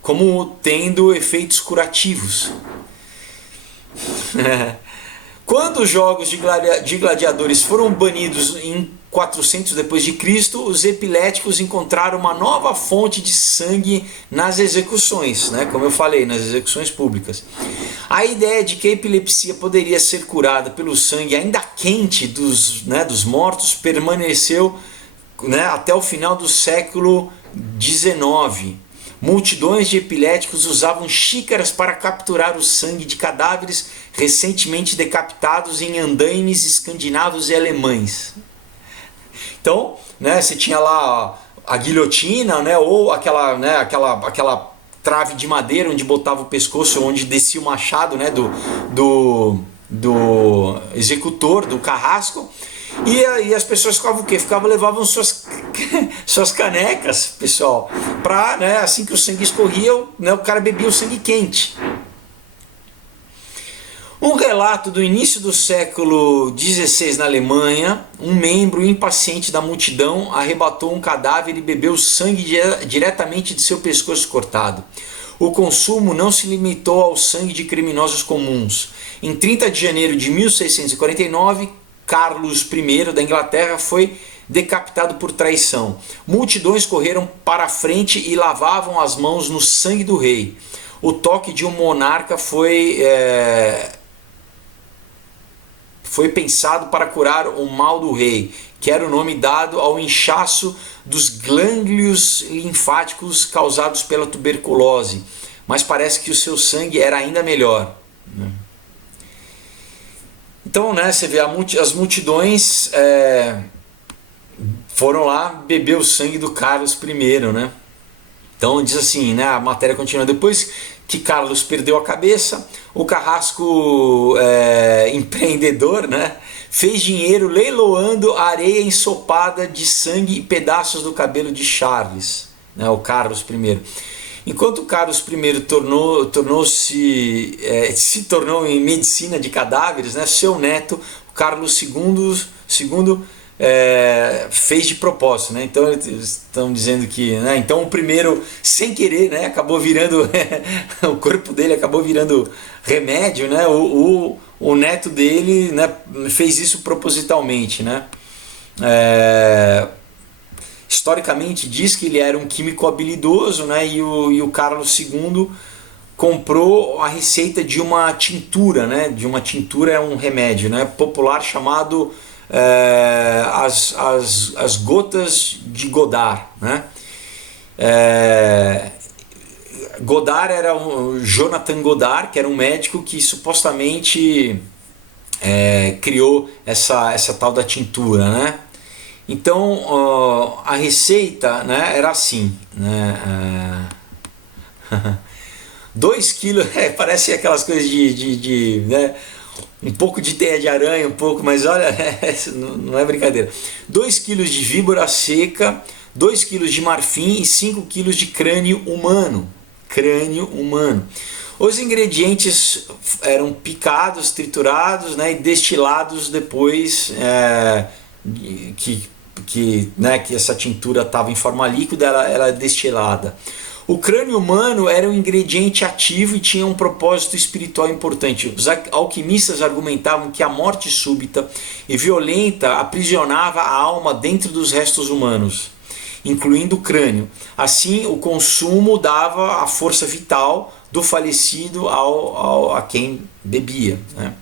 como tendo efeitos curativos. Quando os jogos de gladiadores foram banidos em 400 depois de Cristo, os epiléticos encontraram uma nova fonte de sangue nas execuções, né? Como eu falei, nas execuções públicas. A ideia de que a epilepsia poderia ser curada pelo sangue ainda quente dos mortos permaneceu, né, até o final do século XIX. Multidões de epiléticos usavam xícaras para capturar o sangue de cadáveres recentemente decapitados em andaimes escandinavos e alemães. Então, né, você tinha lá a guilhotina, né, ou aquela trave de madeira onde botava o pescoço, onde descia o machado, né, do executor, do carrasco. E aí as pessoas ficavam o quê? Levavam suas canecas, pessoal, para, né, assim que o sangue escorria, né, o cara bebia o sangue quente. Um relato do início do século XVI na Alemanha, um membro impaciente da multidão arrebatou um cadáver e bebeu sangue diretamente de seu pescoço cortado. O consumo não se limitou ao sangue de criminosos comuns. Em 30 de janeiro de 1649, Carlos I da Inglaterra foi decapitado por traição. Multidões correram para a frente e lavavam as mãos no sangue do rei. O toque de um monarca foi pensado para curar o mal do rei, que era o nome dado ao inchaço dos gânglios linfáticos causados pela tuberculose, mas parece que o seu sangue era ainda melhor. Então, né, você vê, as multidões foram lá beber o sangue do Carlos I, né? Então diz assim, né, a matéria continua: depois que Carlos perdeu a cabeça, o carrasco empreendedor, né, fez dinheiro leiloando areia ensopada de sangue e pedaços do cabelo de Charles, né, o Carlos I. Enquanto Carlos I se tornou em medicina de cadáveres, né, seu neto, Carlos II, fez de propósito, né? Então eles estão dizendo que, né, então o primeiro, sem querer, né, acabou virando o corpo dele acabou virando remédio, né? O neto dele, né, fez isso propositalmente, né? Historicamente diz que ele era um químico habilidoso, né? E o Carlos II comprou a receita de uma tintura, né? De uma tintura, é um remédio, né, popular chamado as gotas de Godard, né? Godard era o Jonathan Godard, que era um médico que supostamente criou essa tal da tintura, né? Então a receita, né, era assim, né? 2 quilos, parece aquelas coisas né? Um pouco de teia de aranha, um pouco, mas olha, não é brincadeira. 2 quilos de víbora seca, 2 quilos de marfim e 5 quilos de crânio humano. Os ingredientes eram picados, triturados, né, e destilados depois que essa tintura estava em forma líquida, ela é destilada. O crânio humano era um ingrediente ativo e tinha um propósito espiritual importante. Os alquimistas argumentavam que a morte súbita e violenta aprisionava a alma dentro dos restos humanos, incluindo o crânio. Assim, o consumo dava a força vital do falecido a quem bebia, né?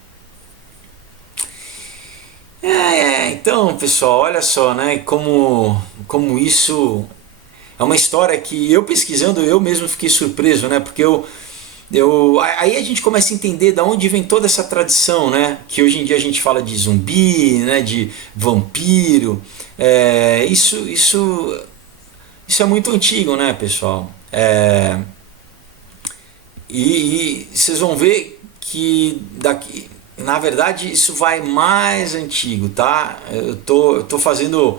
Então, pessoal, olha só, né, como isso é uma história que eu pesquisando, eu mesmo fiquei surpreso, né? Porque aí a gente começa a entender de onde vem toda essa tradição, né? Que hoje em dia a gente fala de zumbi, né? De vampiro. Isso é muito antigo, né, pessoal? E vocês vão ver que na verdade isso vai mais antigo, tá? Eu tô fazendo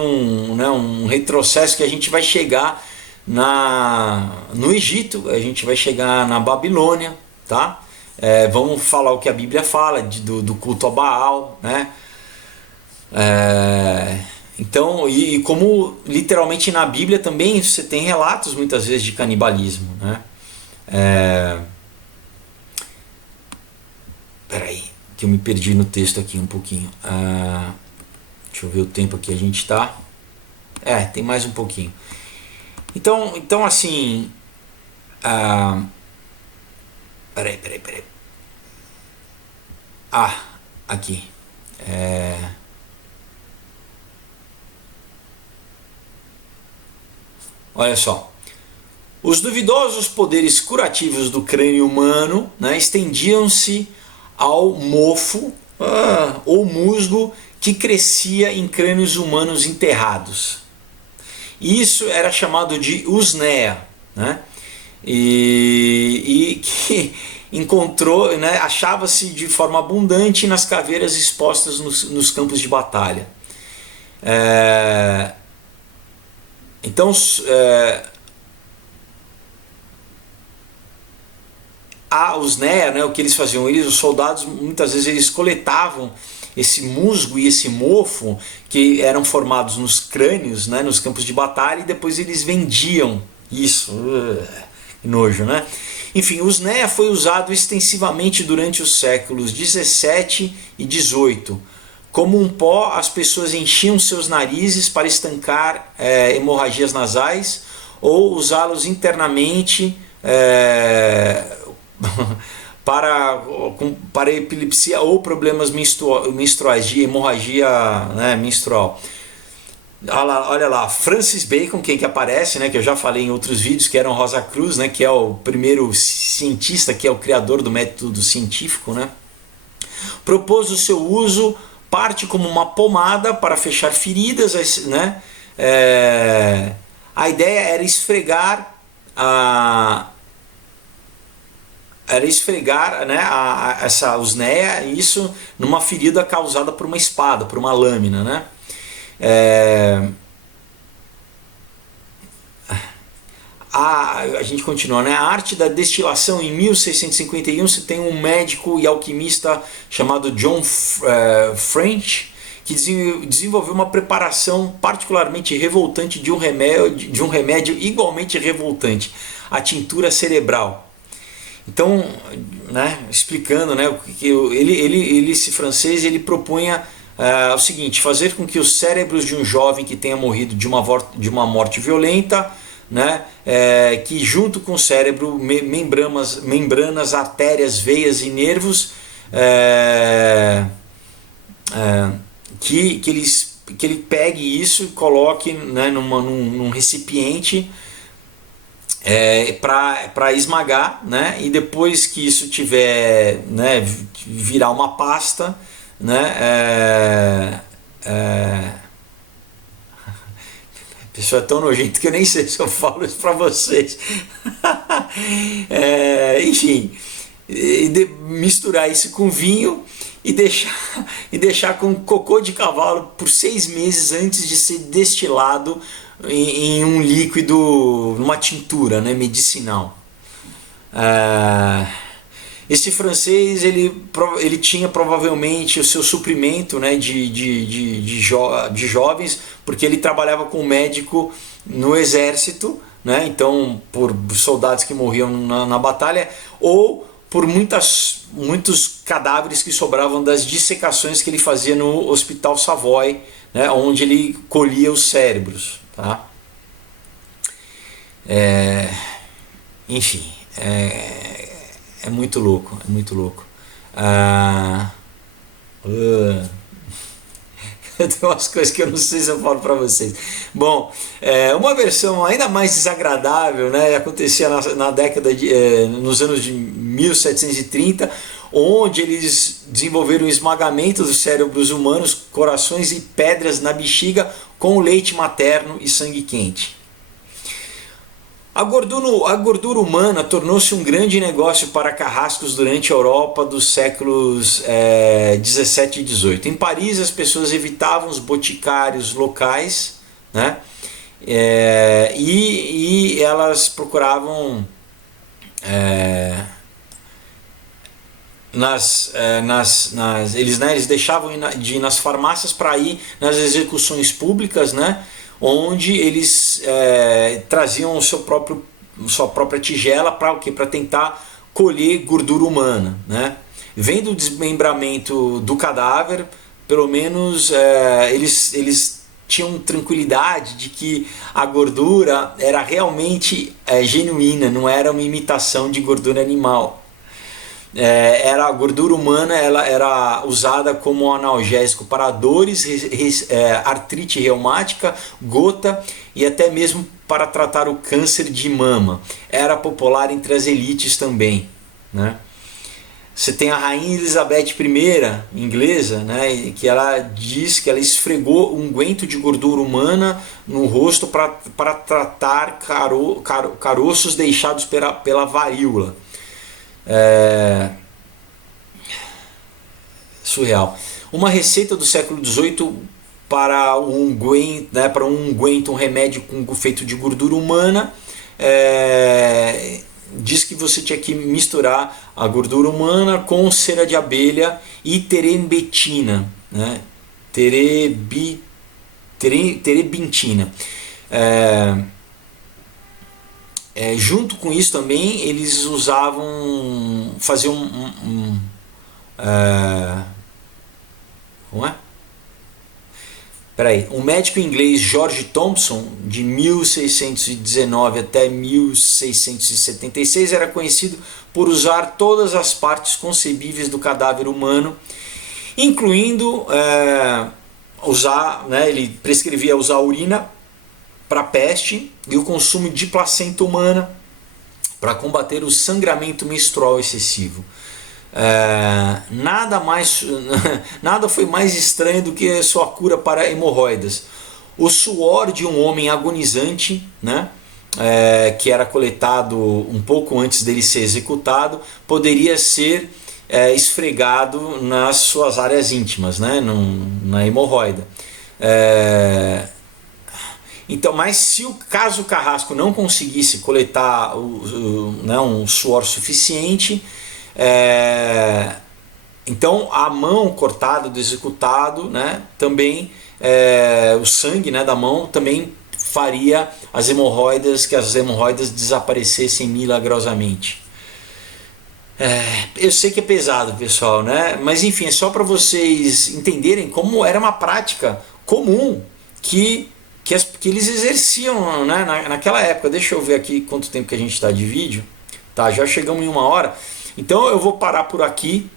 um retrocesso que a gente vai chegar no Egito, a gente vai chegar na Babilônia, tá? Vamos falar o que a Bíblia fala do culto a Baal, né? Então, e como literalmente na Bíblia também você tem relatos muitas vezes de canibalismo, né? Peraí, que eu me perdi no texto aqui um pouquinho. Deixa Deixa eu ver o tempo que a gente tá. Tem mais um pouquinho. Então assim... Peraí. Aqui. Olha só. Os duvidosos poderes curativos do crânio humano, né, estendiam-se ao mofo ou musgo que crescia em crânios humanos enterrados. Isso era chamado de usnea, né? E que encontrou, né, achava-se de forma abundante nas caveiras expostas nos campos de batalha. Então, a usnea, né, o que eles faziam? Os soldados, muitas vezes, eles coletavam esse musgo e esse mofo que eram formados nos crânios, né, nos campos de batalha, e depois eles vendiam isso. Que nojo, né? Enfim, usnea foi usado extensivamente durante os séculos 17 e 18. Como um pó, as pessoas enchiam seus narizes para estancar hemorragias nasais ou usá-los internamente para epilepsia ou problemas menstruais, de hemorragia, né, menstrual. Olha lá, Francis Bacon, quem que aparece, né, que eu já falei em outros vídeos, que era o Rosa Cruz, né, que é o primeiro cientista, que é o criador do método científico, né, propôs o seu uso, parte como uma pomada para fechar feridas, né, a ideia era esfregar né, essa usnea, isso numa ferida causada por uma espada, por uma lâmina, né. A gente continua, né? A arte da destilação. Em 1651 se tem um médico e alquimista chamado John French, que desenvolveu uma preparação particularmente revoltante de um remédio igualmente revoltante, a tintura cerebral. Então, né, explicando, né, esse francês, ele propunha o seguinte: fazer com que os cérebros de um jovem que tenha morrido de uma morte violenta, né, que junto com o cérebro, membranas, artérias, veias e nervos, que ele pegue isso e coloque, né, num recipiente para esmagar, né, e depois que isso tiver, né, virar uma pasta, né, a pessoa é tão nojento que eu nem sei se eu falo isso para vocês. Enfim, misturar isso com vinho e deixar com cocô de cavalo por 6 meses antes de ser destilado em um líquido, numa tintura, né, medicinal. Esse francês, ele tinha provavelmente o seu suprimento, né, de jovens, porque ele trabalhava com médico no exército, né, então por soldados que morriam na batalha, ou por muitos cadáveres que sobravam das dissecações que ele fazia no Hospital Savoy, né, onde ele colhia os cérebros. Tá? Enfim, é muito louco, é muito louco. Tem umas coisas que eu não sei se eu falo para vocês. Bom, uma versão ainda mais desagradável, né, acontecia na década nos anos de 1730, onde eles desenvolveram o esmagamento dos cérebros humanos, corações e pedras na bexiga com leite materno e sangue quente. A gordura humana tornou-se um grande negócio para carrascos durante a Europa dos séculos 17 e 18. Em Paris, as pessoas evitavam os boticários locais, né? E elas procuravam eles deixavam de ir nas farmácias para ir nas execuções públicas, né? Onde eles traziam sua própria tigela para o quê? Para tentar colher gordura humana, né? Vem do desmembramento do cadáver pelo menos eles tinham tranquilidade de que a gordura era realmente genuína, não era uma imitação de gordura animal. Era a gordura humana, ela era usada como analgésico para dores, artrite reumática, gota e até mesmo para tratar o câncer de mama. Era popular entre as elites também, né? Você tem a Rainha Elizabeth I, inglesa, né, que ela diz que ela esfregou unguento de gordura humana no rosto para tratar caroços deixados pela varíola. Surreal. Uma receita do século XVIII para um unguento, um remédio feito de gordura humana, diz que você tinha que misturar a gordura humana com cera de abelha e terebintina, né? Terebintina. Junto com isso também eles faziam como é? Um médico inglês, George Thompson, de 1619 até 1676, era conhecido por usar todas as partes concebíveis do cadáver humano, incluindo ele prescrevia usar urina para peste e o consumo de placenta humana para combater o sangramento menstrual excessivo. Nada foi mais estranho do que a sua cura para hemorroidas. O suor de um homem agonizante, né, que era coletado um pouco antes dele ser executado, poderia ser esfregado nas suas áreas íntimas, né, na hemorroida. Então, mas se o Carrasco não conseguisse coletar um suor suficiente, então a mão cortada do executado, né, também o sangue, né, da mão também faria que as hemorroidas desaparecessem milagrosamente. Eu sei que é pesado, pessoal, né? Mas enfim, é só para vocês entenderem como era uma prática comum que eles exerciam, né, naquela época. Deixa eu ver aqui quanto tempo que a gente está de vídeo. Tá, já chegamos em 1 hora. Então eu vou parar por aqui.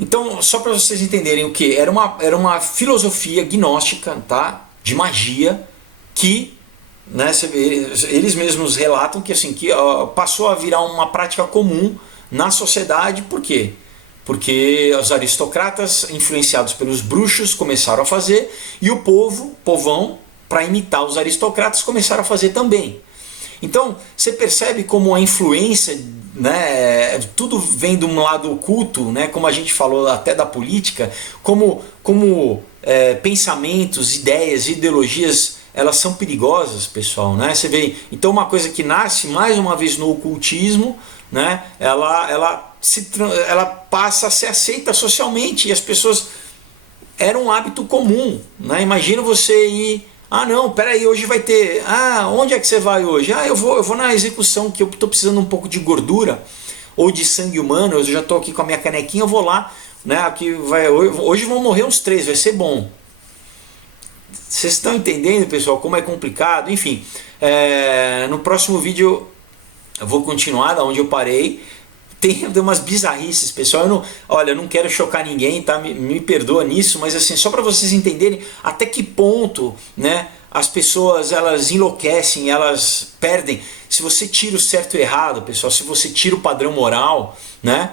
Então, só para vocês entenderem o que era uma filosofia gnóstica, tá? De magia que, né, eles mesmos relatam que assim que passou a virar uma prática comum na sociedade. Por quê? Porque os aristocratas, influenciados pelos bruxos, começaram a fazer, e o povão, para imitar os aristocratas, começaram a fazer também. Então, você percebe como a influência, né, tudo vem de um lado oculto, né, como a gente falou até da política, como pensamentos, ideias, ideologias, elas são perigosas, pessoal, né? Você vê, então uma coisa que nasce mais uma vez no ocultismo, né, ela passa a ser aceita socialmente, e as pessoas, era um hábito comum, né? Imagina você ir, não, peraí, hoje vai ter, onde é que você vai hoje? Eu vou na execução, que eu estou precisando um pouco de gordura ou de sangue humano, eu já estou aqui com a minha canequinha, eu vou lá, né? Hoje vão morrer uns 3, vai ser bom. Vocês estão entendendo, pessoal, como é complicado? Enfim, no próximo vídeo eu vou continuar da onde eu parei. Tem umas bizarrices, pessoal. Eu não quero chocar ninguém, tá? Me perdoa nisso, mas assim, só para vocês entenderem até que ponto, né, as pessoas elas enlouquecem, elas perdem. Se você tira o certo e o errado, pessoal, se você tira o padrão moral, né?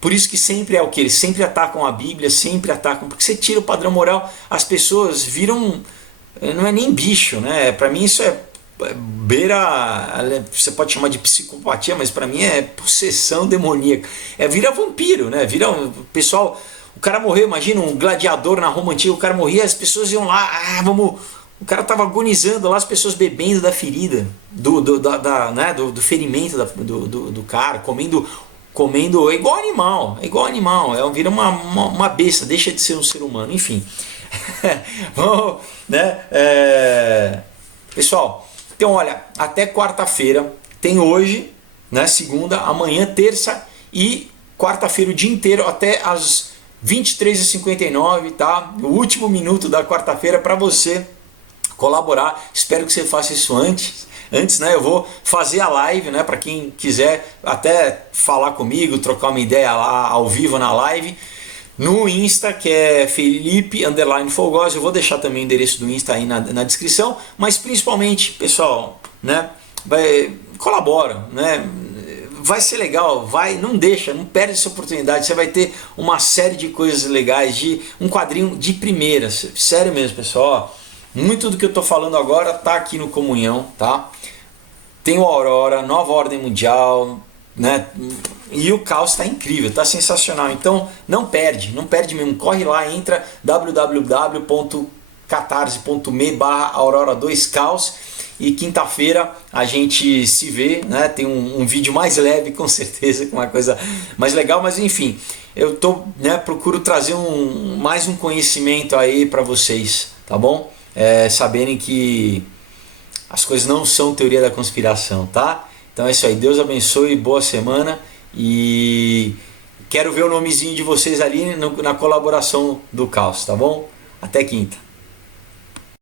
Por isso que sempre é o que? Eles sempre atacam a Bíblia, sempre atacam, porque você tira o padrão moral, as pessoas viram, não é nem bicho, né? Para mim isso você pode chamar de psicopatia, mas para mim é possessão demoníaca. Vira vampiro, né? Pessoal, o cara morreu, imagina um gladiador na Roma antiga, o cara morria, as pessoas iam lá, o cara tava agonizando lá, as pessoas bebendo da ferida, do ferimento do cara, comendo, é igual animal, vira uma besta, deixa de ser um ser humano, enfim. Vamos, né? Pessoal, então olha, até quarta-feira, tem hoje, né, segunda, amanhã, terça e quarta-feira o dia inteiro até às 23h59, tá? O último minuto da quarta-feira para você colaborar. Espero que você faça isso antes, né? Eu vou fazer a live, né? Para quem quiser até falar comigo, trocar uma ideia lá ao vivo na live. No Insta, que é Felipe_Fogos, eu vou deixar também o endereço do Insta aí na descrição, mas principalmente, pessoal, né? Colabora, né? Vai ser legal, não perde essa oportunidade, você vai ter uma série de coisas legais, de um quadrinho de primeira, sério mesmo, pessoal. Muito do que eu estou falando agora tá aqui no Comunhão, tá? Tem o Aurora, Nova Ordem Mundial, né? E o Caos está incrível, está sensacional. Então não perde mesmo. Corre lá, entra www.catarse.me/Aurora2Caos e quinta-feira a gente se vê, né? Tem um vídeo mais leve, com certeza, com uma coisa mais legal, mas enfim, eu procuro trazer mais um conhecimento aí para vocês, tá bom? Saberem que as coisas não são teoria da conspiração, tá? Então é isso aí, Deus abençoe, boa semana e quero ver o nomezinho de vocês ali na colaboração do Caos, tá bom? Até quinta.